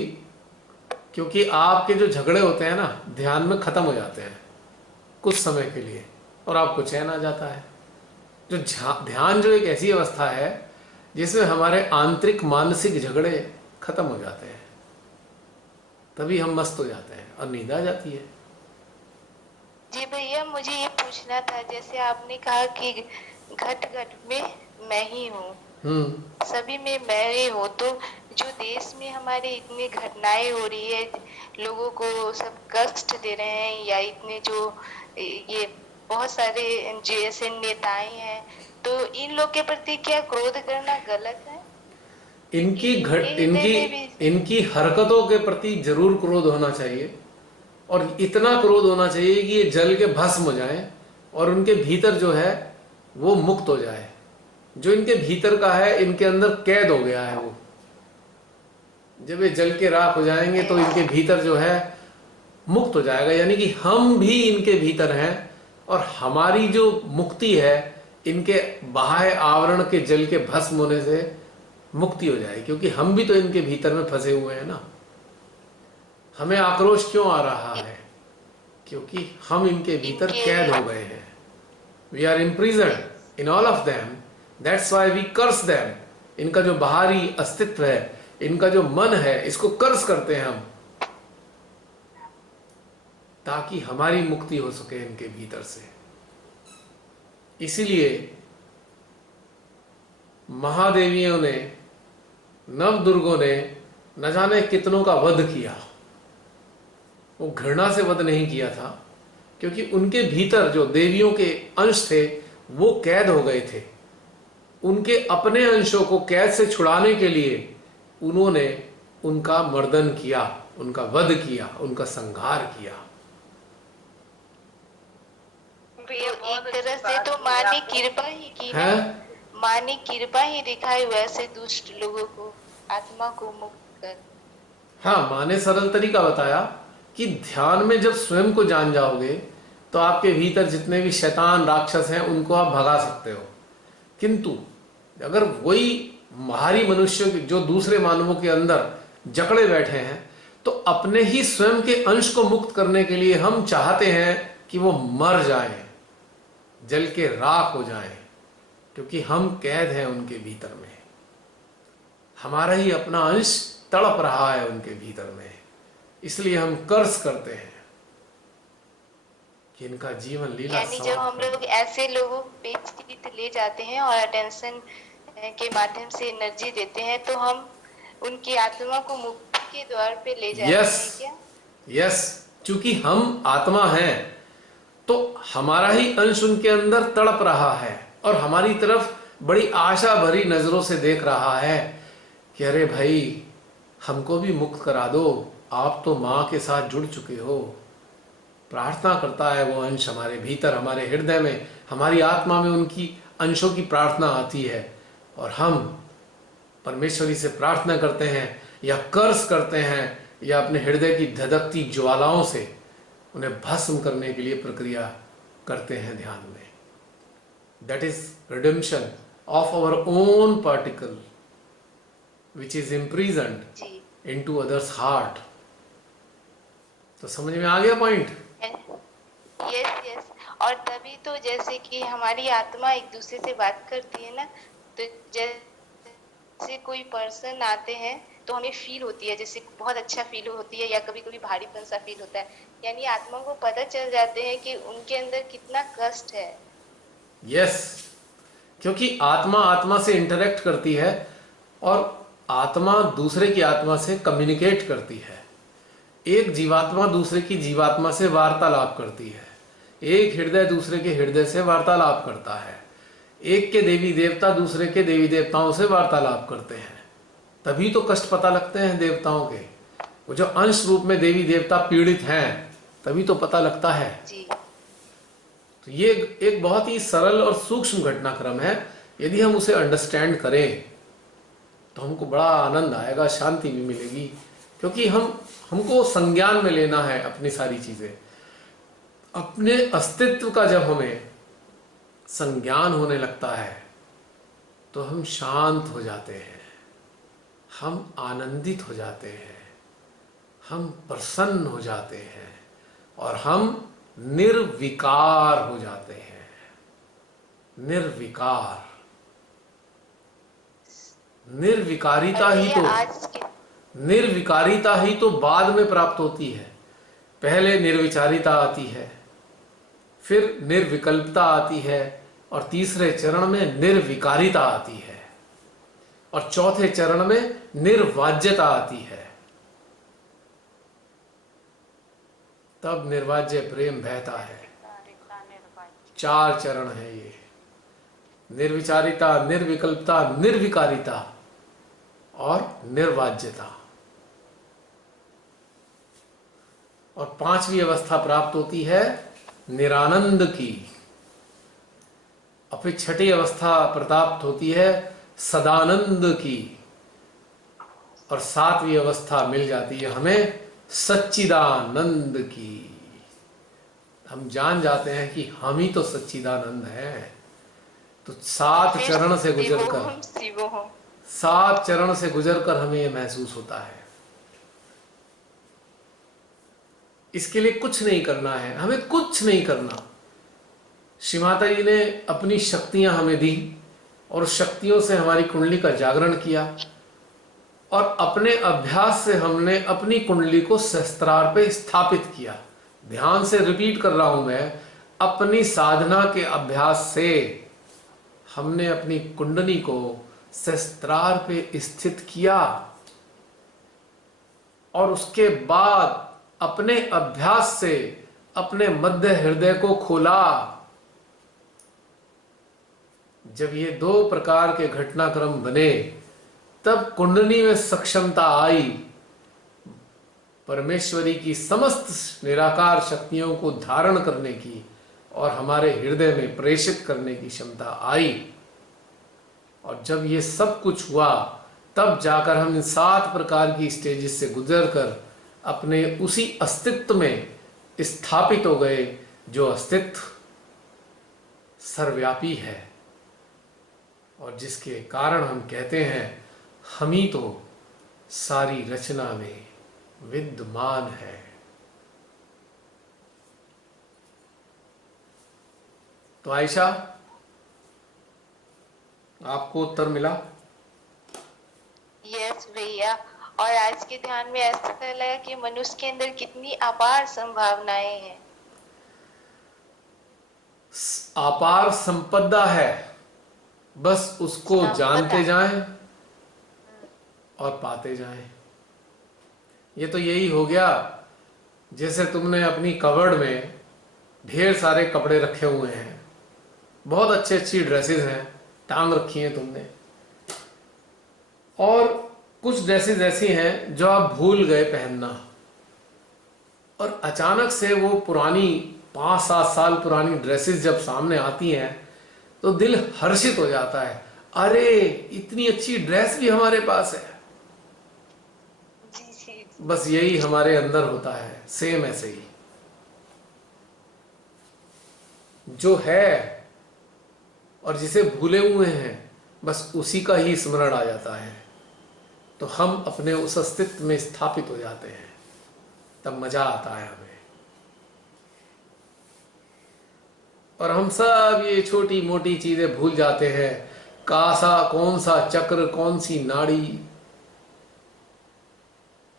क्योंकि आपके जो झगड़े होते हैं ना, ध्यान में खत्म हो जाते हैं कुछ समय के लिए, और आपको चैन आ जाता है। जो ध्यान जो एक ऐसी अवस्था है जिसमें हमारे आंतरिक मानसिक झगड़े खत्म हो जाते हैं, तभी हम मस्त हो जाते हैं और नींद आ जाती है। जी भैया, मुझे ये पूछना था, जैसे आपने कहा कि घट घट में मैं ही हूँ, सभी में मैं ही हूँ, तो जो देश में हमारे इतनी घटनाएं हो रही है, लोगों को सब कष्ट दे रहे हैं, या इतने जो ये बहुत सारे जैसे नेताएं हैं, तो इन लोग के प्रति क्या क्रोध करना गलत है? इनकी इनके हृदय में भी इनकी हरकतों के प्रति जरूर क्रोध होना चाहिए, और इतना क्रोध होना चाहिए कि ये जल के भस्म हो जाए और उनके भीतर जो है वो मुक्त हो जाए। जो इनके भीतर का है, इनके अंदर कैद हो गया है, वो जब ये जल के राख हो जाएंगे तो इनके भीतर जो है मुक्त हो जाएगा। यानी कि हम भी इनके भीतर हैं, और हमारी जो मुक्ति है इनके बाह्य आवरण के जल के भस्म होने से मुक्ति हो जाए, क्योंकि हम भी तो इनके भीतर में फंसे हुए हैं ना। हमें आक्रोश क्यों आ रहा है? क्योंकि हम इनके भीतर कैद हो गए हैं। We are imprisoned in all of them, that's why we curse them। इनका जो बाहरी अस्तित्व है, इनका जो मन है, इसको कर्स करते हैं हम, ताकि हमारी मुक्ति हो सके इनके भीतर से। इसीलिए महादेवियों ने, नवदुर्गों ने न जाने कितनों का वध किया। वो घृणा से वध नहीं किया था, क्योंकि उनके भीतर जो देवियों के अंश थे वो कैद हो गए थे। उनके अपने अंशों को कैद से छुड़ाने के लिए उन्होंने उनका मर्दन किया, उनका वध किया, उनका संहार किया। भैया तो बहुत एक अच्छी तरह से बात तो की माँ ने आपने। कृपा ही की ना, है माँ ने कृपा ही दिखाई वैसे दुष्ट लोगों को, आत्मा को मुक्त कर। हाँ, माँ ने सरल तरीका बताया कि ध्यान में जब स्वयं को जान जाओगे तो आपके भीतर जितने भी शैतान राक्षस हैं उनको आप भगा सकते हो। किंतु अगर वही बाहरी मनुष्य जो दूसरे मानवों के अंदर जकड़े बैठे हैं, तो अपने ही स्वयं के अंश को मुक्त करने के लिए हम चाहते हैं कि वो मर जाएं, जल के राख हो जाएं, क्योंकि हम कैद हैं उनके भीतर में। हमारा ही अपना अंश तड़प रहा है उनके भीतर में, इसलिए हम कर्ज करते हैं कि इनका जीवन लीला यानी जब हम लोग ऐसे लोगों पे चित ले जाते हैं और अटेंशन के माध्यम से एनर्जी देते हैं, तो हम उनकी आत्मा को मुक्ति के द्वार पे ले जाते हैं क्या? यस, चूंकि हम आत्मा हैं तो हमारा ही अंश उनके अंदर तड़प रहा है और हमारी तरफ बड़ी आशा भरी नजरों से देख रहा है कि अरे भाई, हमको भी मुक्त करा दो, आप तो माँ के साथ जुड़ चुके हो। प्रार्थना करता है वो अंश हमारे भीतर, हमारे हृदय में, हमारी आत्मा में उनकी अंशों की प्रार्थना आती है, और हम परमेश्वरी से प्रार्थना करते हैं या कर्ज करते हैं या अपने हृदय की धधकती ज्वालाओं से उन्हें भस्म करने के लिए प्रक्रिया करते हैं ध्यान में। That is redemption of our own particle which is imprisoned into others heart। तो समझ में आ गया पॉइंट? यस। और तभी तो जैसे कि हमारी आत्मा एक दूसरे से बात करती है ना, तो जैसे कोई पर्सन आते हैं तो हमें फील होती है, जैसे बहुत अच्छा फील होती है, या कभी कभी भारीपन सा फील होता है। यानी आत्मा को पता चल जाते हैं कि उनके अंदर कितना कष्ट है। यस, क्योंकि आत्मा आत्मा से इंटरेक्ट करती है और आत्मा दूसरे की आत्मा से कम्युनिकेट करती है। एक जीवात्मा दूसरे की जीवात्मा से वार्तालाप करती है, एक हृदय दूसरे के हृदय से वार्तालाप करता है, एक के देवी देवता दूसरे के देवी देवताओं से वार्तालाप करते हैं। तभी तो कष्ट पता लगते हैं देवताओं के। वो जो अंश रूप में देवी देवता पीड़ित हैं, तभी तो पता लगता है। जी। तो ये एक बहुत ही सरल और सूक्ष्म घटनाक्रम है। यदि हम उसे अंडरस्टैंड करें तो हमको बड़ा आनंद आएगा, शांति भी मिलेगी, क्योंकि हमको संज्ञान में लेना है अपनी सारी चीजें। अपने अस्तित्व का जब हमें संज्ञान होने लगता है तो हम शांत हो जाते हैं, हम आनंदित हो जाते हैं, हम प्रसन्न हो जाते हैं और हम निर्विकार हो जाते हैं। निर्विकार, निर्विकारिता ही तो, निर्विकारिता ही तो बाद में प्राप्त होती है। पहले निर्विचारिता आती है, फिर निर्विकल्पता आती है, और तीसरे चरण में निर्विकारिता आती है, और चौथे चरण में निर्वाज्यता आती है। तब निर्वाज्य प्रेम बहता है। 4 चरण है ये, निर्विचारिता, निर्विकल्पता, निर्विकारिता और निर्वाज्यता। और 5वीं अवस्था प्राप्त होती है निरानंद की। और फिर 6ठी अवस्था प्राप्त होती है सदानंद की। और 7वीं अवस्था मिल जाती है हमें सच्चिदानंद की। हम जान जाते हैं कि हम ही तो सच्चिदानंद हैं। तो 7 चरण से गुजरकर, 7 चरण से गुजरकर हमें यह महसूस होता है। इसके लिए कुछ नहीं करना है, हमें कुछ नहीं करना। श्री माता जी ने अपनी शक्तियां हमें दी और शक्तियों से हमारी कुंडली का जागरण किया, और अपने अभ्यास से हमने अपनी कुंडली को सहस्त्रार पे स्थापित किया। ध्यान से रिपीट कर रहा हूं मैं, अपनी साधना के अभ्यास से हमने अपनी कुंडली को सहस्त्रार पे स्थित किया, और उसके बाद अपने अभ्यास से अपने मध्य हृदय को खोला। जब ये 2 प्रकार के घटनाक्रम बने तब कुंडली में सक्षमता आई, परमेश्वरी की समस्त निराकार शक्तियों को धारण करने की और हमारे हृदय में प्रेषित करने की क्षमता आई। और जब ये सब कुछ हुआ तब जाकर हम इन 7 प्रकार की स्टेजेस से गुजरकर अपने उसी अस्तित्व में स्थापित हो गए, जो अस्तित्व सर्वव्यापी है, और जिसके कारण हम कहते हैं हम ही तो सारी रचना में विद्यमान है। तो आयशा, आपको उत्तर मिला? यस भैया। और आज के ध्यान में ऐसा लगा कि मनुष्य के अंदर कितनी अपार संभावनाएं हैं। अपार संपदा है, बस उसको जानते जाएं और पाते जाएं। ये तो यही हो गया, जैसे तुमने अपनी कबर्ड में ढेर सारे कपड़े रखे हुए हैं, बहुत अच्छी अच्छी ड्रेसेस हैं, टांग रखी हैं तुमने, और कुछ ड्रेसेस ऐसी हैं जो आप भूल गए पहनना, और अचानक से वो पुरानी 5-7 साल पुरानी ड्रेसेस जब सामने आती हैं तो दिल हर्षित हो जाता है। अरे इतनी अच्छी ड्रेस भी हमारे पास है। बस यही हमारे अंदर होता है, सेम ऐसे ही जो है और जिसे भूले हुए हैं, बस उसी का ही स्मरण आ जाता है, तो हम अपने उस अस्तित्व में स्थापित हो जाते हैं, तब मजा आता है हमें। और हम सब ये छोटी मोटी चीजें भूल जाते हैं, कौन सा चक्र, कौन सी नाड़ी,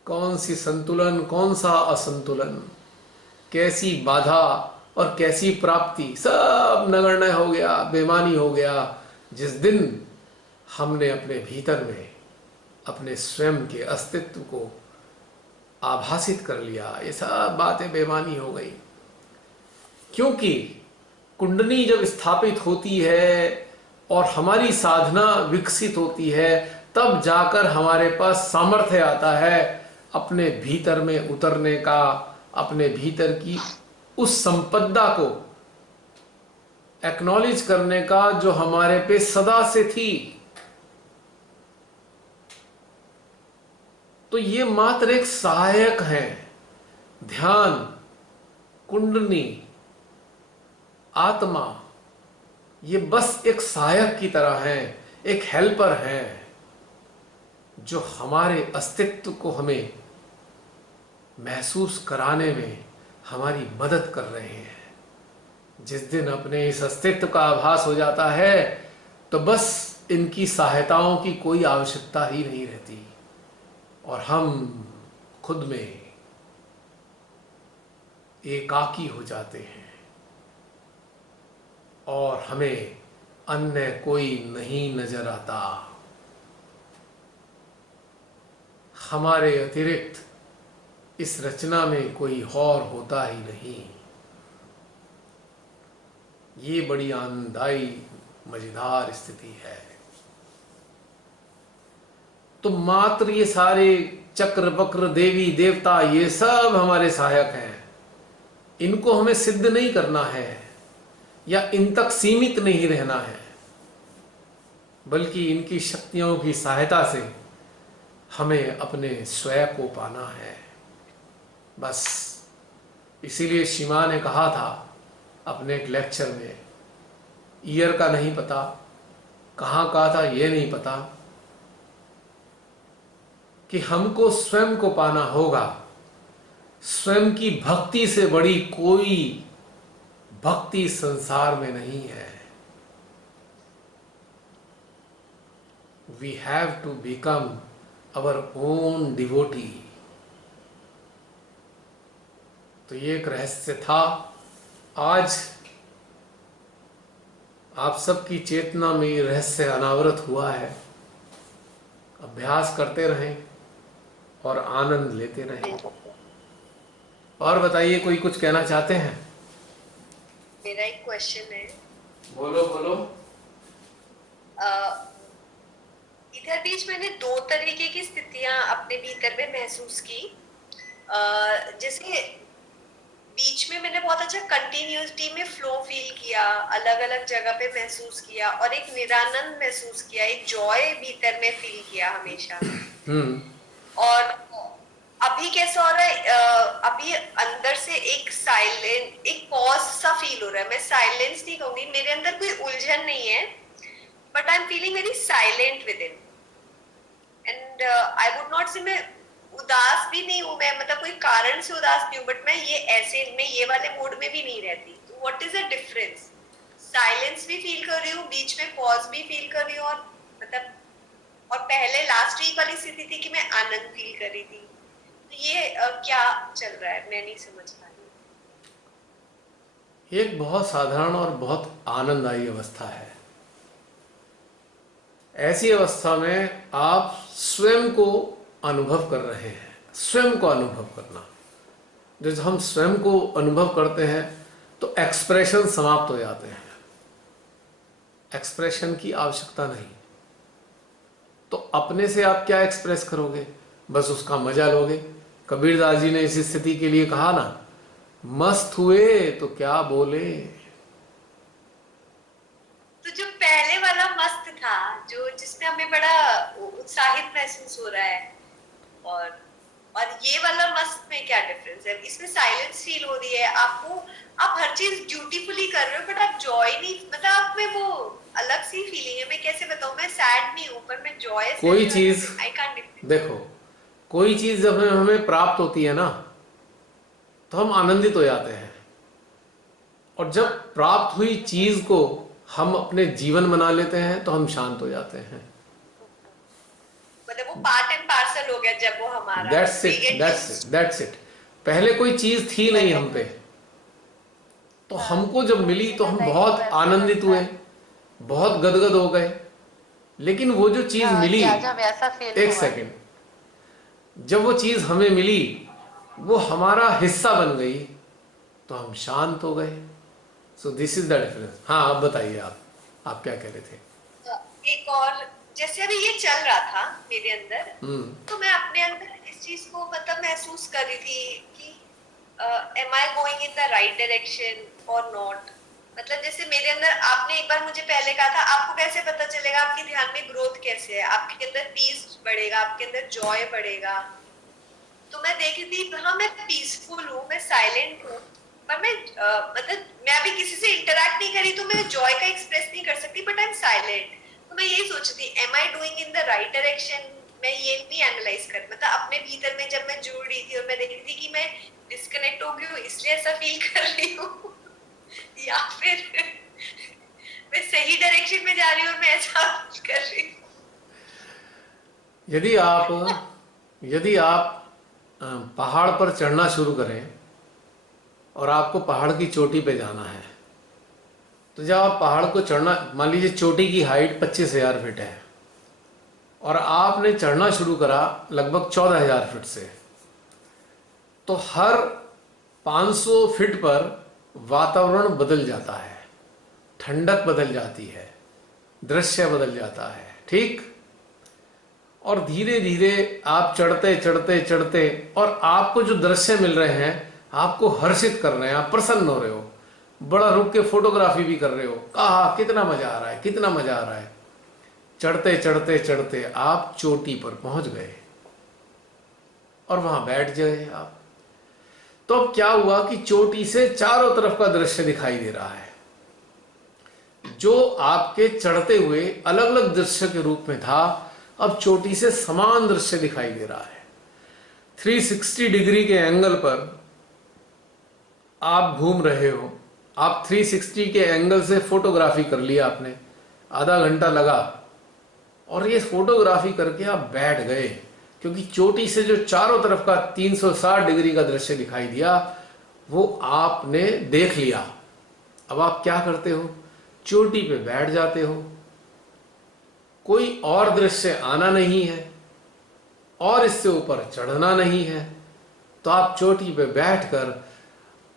कौन सी संतुलन, कौन सा असंतुलन, कैसी बाधा और कैसी प्राप्ति, सब नगण्य हो गया, बेमानी हो गया जिस दिन हमने अपने भीतर में अपने स्वयं के अस्तित्व को आभासित कर लिया। ये सब बातें बेमानी हो गई, क्योंकि कुंडली जब स्थापित होती है और हमारी साधना विकसित होती है, तब जाकर हमारे पास सामर्थ्य आता है अपने भीतर में उतरने का, अपने भीतर की उस संपदा को एक्नॉलेज करने का जो हमारे पे सदा से थी। तो ये मात्र एक सहायक है। ध्यान, कुंडली, आत्मा, ये बस एक सहायक की तरह है, एक हेल्पर है जो हमारे अस्तित्व को हमें महसूस कराने में हमारी मदद कर रहे हैं। जिस दिन अपने इस अस्तित्व का आभास हो जाता है तो बस इनकी सहायताओं की कोई आवश्यकता ही नहीं रहती और हम खुद में एकाकी हो जाते हैं और हमें अन्य कोई नहीं नजर आता। हमारे अतिरिक्त इस रचना में कोई और होता ही नहीं। ये बड़ी आनंददायी मजेदार स्थिति है। तो मात्र ये सारे चक्र वक्र देवी देवता ये सब हमारे सहायक हैं। इनको हमें सिद्ध नहीं करना है या इन तक सीमित नहीं रहना है, बल्कि इनकी शक्तियों की सहायता से हमें अपने स्वयं को पाना है। बस इसीलिए शिमा ने कहा था अपने एक लेक्चर में, ईयर का नहीं पता, कहाँ कहा था ये नहीं पता, कि हमको स्वयं को पाना होगा। स्वयं की भक्ति से बड़ी कोई भक्ति संसार में नहीं है। We have to become our own devotee। तो ये एक रहस्य था। आज आप सबकी चेतना में ये रहस्य अनावृत हुआ है। अभ्यास करते रहें और आनंद लेते रहें। और बताइए, कोई कुछ कहना चाहते हैं? मेरा एक क्वेश्चन है। बोलो बोलो। इधर बीच मैंने दो तरीके की स्थितियां अपने भीतर में महसूस की। जैसे बीच में मैंने बहुत अच्छा कंटिन्यूटी में फ्लो फील किया, अलग अलग जगह पे महसूस किया और एक निरानंद महसूस किया, एक जॉय भीतर में फील किया हमेशा। और अभी कैसा हो रहा है, अभी अंदर से एक साइलेंट, एक पॉज सा फील हो रहा है। मैं साइलेंस नहीं कहूंगी, मेरे अंदर कोई उलझन नहीं है, but I am feeling very silent with in. And I would not से मैं उदास भी नहीं हूँ, मैं मतलब कोई कारण से उदास नहीं हूँ, बट मैं ये ऐसे में ये वाले मूड में भी नहीं रहती। तो what is the difference? Silence भी फील कर रही हूँ, बीच में पॉज भी फील कर रही हूँ, और मतलब और पहले लास्ट वीक वाली स्थिति थी कि मैं आनंद फील कर रही थी। तो ये क्या चल रहा है, मैं नहीं समझ पा रही। एक बहुत साधारण और बहुत आनंददायी अवस्था है। ऐसी अवस्था में आप स्वयं को अनुभव कर रहे हैं। स्वयं को अनुभव करना, जब हम स्वयं को अनुभव करते हैं तो एक्सप्रेशन समाप्त हो जाते हैं। एक्सप्रेशन की आवश्यकता नहीं। तो अपने से आप क्या एक्सप्रेस करोगे? बस उसका मजा लोगे। कबीरदास जी ने इस स्थिति के लिए कहा ना, मस्त हुए तो क्या बोले। तो जो पहले वाला मस्त था, जो जिसमें हमें बड़ा उत्साहित महसूस हो रहा है, और ये वाला मस्त में क्या डिफरेंस है? इसमें साइलेंस फील हो रही है आपको, आप हर चीज ड्यूटीफुली कर रहे हो, बट आप जॉय नहीं, मतलब आप में वो अलग सी फीलिंग है। मैं कैसे बताऊं, मैं सैड नहीं हूं, पर मैं जॉय से कोई चीज देखो, कोई चीज जब हमें प्राप्त होती है ना तो हम आनंदित हो जाते हैं, और जब प्राप्त हुई चीज को हम अपने जीवन बना लेते हैं तो हम शांत हो जाते हैं। मतलब वो पार्ट एंड पार्सल हो गया जब वो हमारा। That's it। पहले कोई चीज थी नहीं हम पे, तो हमको जब मिली तो हम बहुत आनंदित हुए, बहुत गदगद हो गए। लेकिन वो जो चीज मिली, एक सेकंड, जब वो चीज हमें मिली वो हमारा हिस्सा बन गई तो हम शांत हो गए। So this is the difference. हाँ, आप बताइए, आप क्या कह रहे थे? एक और, जैसे अभी ये चल रहा था मेरे अंदर, तो मैं अपने अंदर इस चीज को मतलब महसूस कर रही थी कि am I going in the right direction or not? मतलब जैसे मेरे अंदर, आपने एक बार मुझे पहले कहा था, आपको कैसे पता चलेगा आपके ध्यान में ग्रोथ कैसे है, आपके अंदर पीस बढ़ेगा, आपके अंदर जॉय बढ़ेगा। तो मैं देखी थी, हाँ मैं पीसफुल हूँ, मैं साइलेंट हूँ, पर मैं मतलब मैं अभी किसी से इंटरेक्ट नहीं करी तो मैं जॉय का एक्सप्रेस नहीं कर सकती, बट आई एम साइलेंट। तो मैं यही सोचती, am I doing in the right direction? मैं ये नहीं एनालाइज कर, मतलब अपने भीतर में जब मैं जुड़ रही थी और मैं देख रही थी कि मैं डिस्कनेक्ट हो गई हूँ इसलिए ऐसा फील कर रही हूँ, या फिर मैं सही डायरेक्शन में जा रही हूँ और मैं ऐसा कर रही हूँ। यदि आप पहाड़ पर चढ़ना शुरू करें और आपको पहाड़ की चोटी पे जाना है, तो जब आप पहाड़ को चढ़ना, मान लीजिए चोटी की हाइट 25,000 फीट है और आपने चढ़ना शुरू करा लगभग 14,000 फीट से, तो हर 500 फीट पर वातावरण बदल जाता है, ठंडक बदल जाती है, दृश्य बदल जाता है, ठीक। और धीरे धीरे आप चढ़ते चढ़ते चढ़ते, और आपको जो दृश्य मिल रहे हैं आपको हर्षित कर रहे हैं, आप प्रसन्न हो रहे हो, बड़ा रुक के फोटोग्राफी भी कर रहे हो, कहा कितना मजा आ रहा है, कितना मजा आ रहा है। चढ़ते चढ़ते चढ़ते आप चोटी पर पहुंच गए और वहां बैठ गए आप। तो अब क्या हुआ कि चोटी से चारों तरफ का दृश्य दिखाई दे रहा है, जो आपके चढ़ते हुए अलग अलग दृश्य के रूप में था, अब चोटी से समान दृश्य दिखाई दे रहा है। 360 डिग्री के एंगल पर आप घूम रहे हो, आप 360 के एंगल से फोटोग्राफी कर लिया आपने, आधा घंटा लगा, और ये फोटोग्राफी करके आप बैठ गए, क्योंकि चोटी से जो चारों तरफ का 360 डिग्री का दृश्य दिखाई दिया वो आपने देख लिया। अब आप क्या करते हो, चोटी पे बैठ जाते हो, कोई और दृश्य आना नहीं है और इससे ऊपर चढ़ना नहीं है, तो आप चोटी पे बैठकर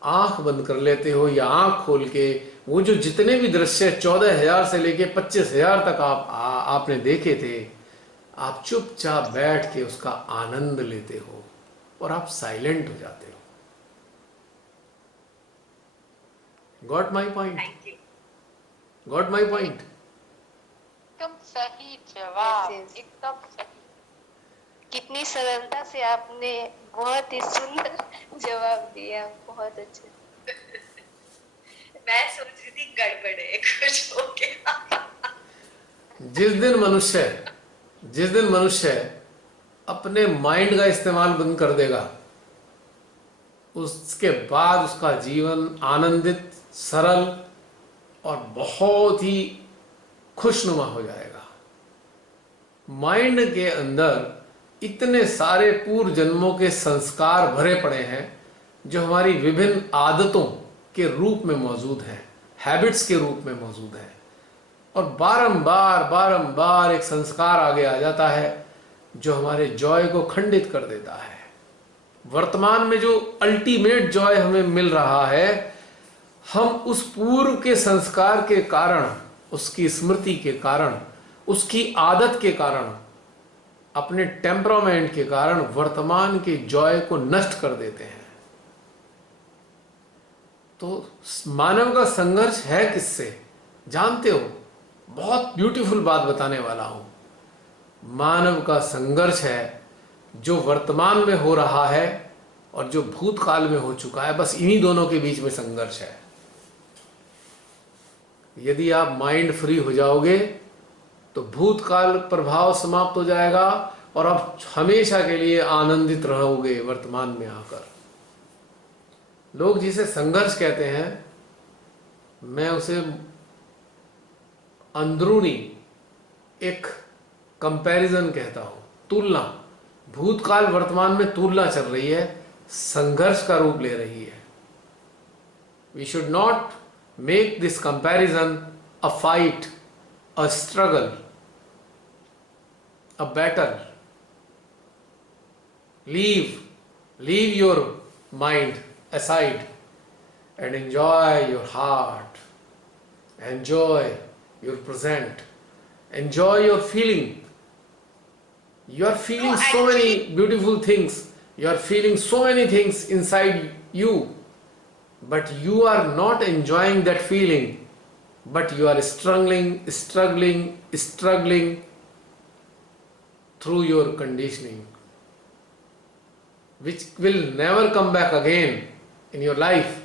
आंख बंद कर लेते हो या आंख खोल के वो जो जितने भी दृश्य 14,000 से लेके 25,000 तक आपने देखे थे, आप चुपचाप बैठ के उसका आनंद लेते हो और आप साइलेंट हो जाते हो। Got my point? Thank you. Got my point? एकदम सही जवाब, Yes, yes. एकदम सही। कितनी सरलता से आपने बहुत ही सुंदर जवाब दिया, बहुत अच्छा। मैं सोच रही थी गड़बड़ है कुछ हो गया। जिस दिन मनुष्य अपने माइंड का इस्तेमाल बंद कर देगा, उसके बाद उसका जीवन आनंदित, सरल और बहुत ही खुशनुमा हो जाएगा। माइंड के अंदर इतने सारे पूर्व जन्मों के संस्कार भरे पड़े हैं जो हमारी विभिन्न आदतों के रूप में मौजूद हैं, हैबिट्स के रूप में मौजूद हैं, और बारंबार बारंबार एक संस्कार आगे आ जाता है जो हमारे जॉय को खंडित कर देता है। वर्तमान में जो अल्टीमेट जॉय हमें मिल रहा है, हम उस पूर्व के संस्कार के कारण, उसकी स्मृति के कारण, उसकी आदत के कारण, अपने टेम्परामेंट के कारण वर्तमान के जॉय को नष्ट कर देते हैं। तो मानव का संघर्ष है किससे, जानते हो? बहुत ब्यूटीफुल बात बताने वाला हूं। मानव का संघर्ष है जो वर्तमान में हो रहा है और जो भूतकाल में हो चुका है, बस इन्हीं दोनों के बीच में संघर्ष है। यदि आप माइंड फ्री हो जाओगे तो भूतकाल प्रभाव समाप्त हो जाएगा और आप हमेशा के लिए आनंदित रहोगे वर्तमान में आकर। लोग जिसे संघर्ष कहते हैं, मैं उसे अंदरूनी एक कंपैरिजन कहता हूं, तुलना। भूतकाल वर्तमान में तुलना चल रही है, संघर्ष का रूप ले रही है। We should not make this comparison a fight, a struggle, a battle. Leave your mind aside and enjoy your heart. Enjoy your present. Enjoy your feeling. You are feeling so many beautiful things. You are feeling so many things inside you. but you are not enjoying that feeling, but you are struggling through your conditioning, which will never come back again in your life,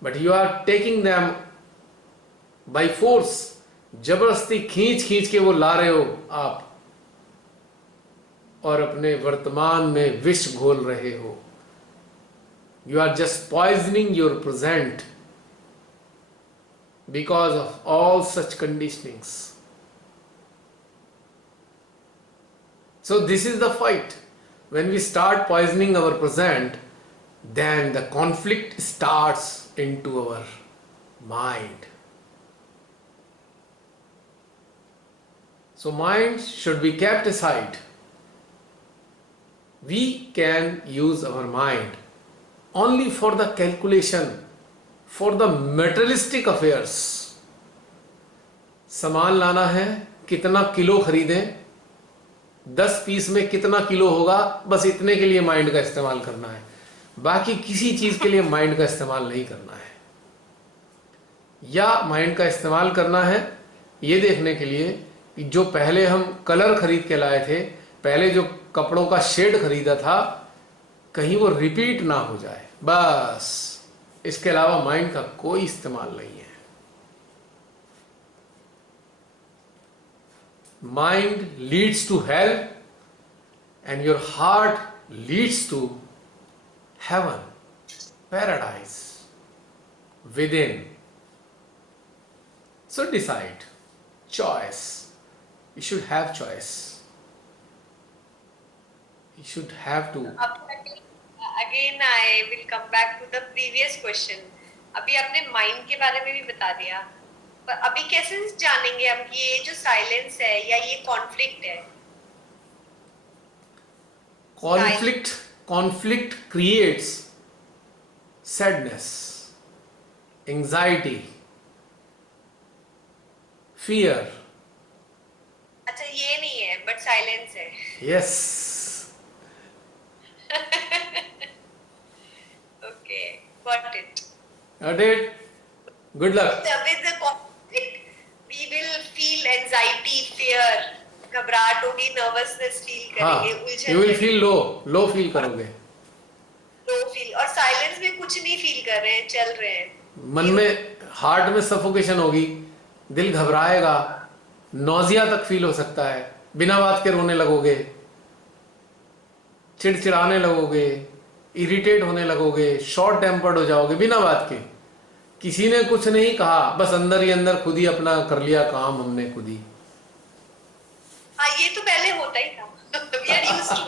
but you are taking them by force. जबरदस्ती खींच खींच के वो ला रहे हो आप, और अपने वर्तमान में विष घोल रहे हो. You are just poisoning your present because of all such conditionings. So this is the fight. When we start poisoning our present, then the conflict starts into our mind. So mind should be kept aside. We can use our mind only for the calculation, for the materialistic affairs. सामान लाना है, कितना kilo खरीदें, 10 piece में कितना kilo होगा, बस इतने के लिए माइंड का इस्तेमाल करना है. बाकी किसी चीज के लिए माइंड का इस्तेमाल नहीं करना है. या माइंड का इस्तेमाल करना है ये देखने के लिए कि जो पहले हम कलर खरीद के लाए थे, पहले जो कपड़ों का शेड खरीदा था, कहीं वो रिपीट ना हो जाए, बस. इसके अलावा माइंड का कोई इस्तेमाल नहीं है. Mind leads to hell and your heart leads to heaven, paradise with in. So decide, choice. You should have choice. You should have to. Again, I will come back to the previous question. अभी आपने mind के बारे में भी बता दिया, पर अभी कैसे जानेंगे हम कि ये जो साइलेंस है या ये कॉन्फ्लिक्ट है? Conflict creates sadness, anxiety, fear. अच्छा, ये नहीं है, बट साइलेंस है. Yes. Okay, got it. Got it? Good luck. With the conflict, we will feel anxiety, fear, घबराहट होगी, नर्वसनेस फील करेंगे, उलझन. You will feel low feel करोगे. Low feel. और साइलेंस में कुछ नहीं फील कर रहे हैं, चल रहे हैं. मन में, हार्ट में सफोकेशन होगी, दिल घबराएगा, नौजिया तक फील हो सकता है, बिना बात के रोने लगोगे, चिड़चिड़ाने लगोगे, इरिटेट होने लगोगे, शॉर्ट टेम्पर्ड हो जाओगे बिना बात के. किसी ने कुछ नहीं कहा, बस अंदर ही अंदर खुद ही अपना कर लिया काम हमने खुद ही. हाँ, ये तो पहले होता ही था. We are used to.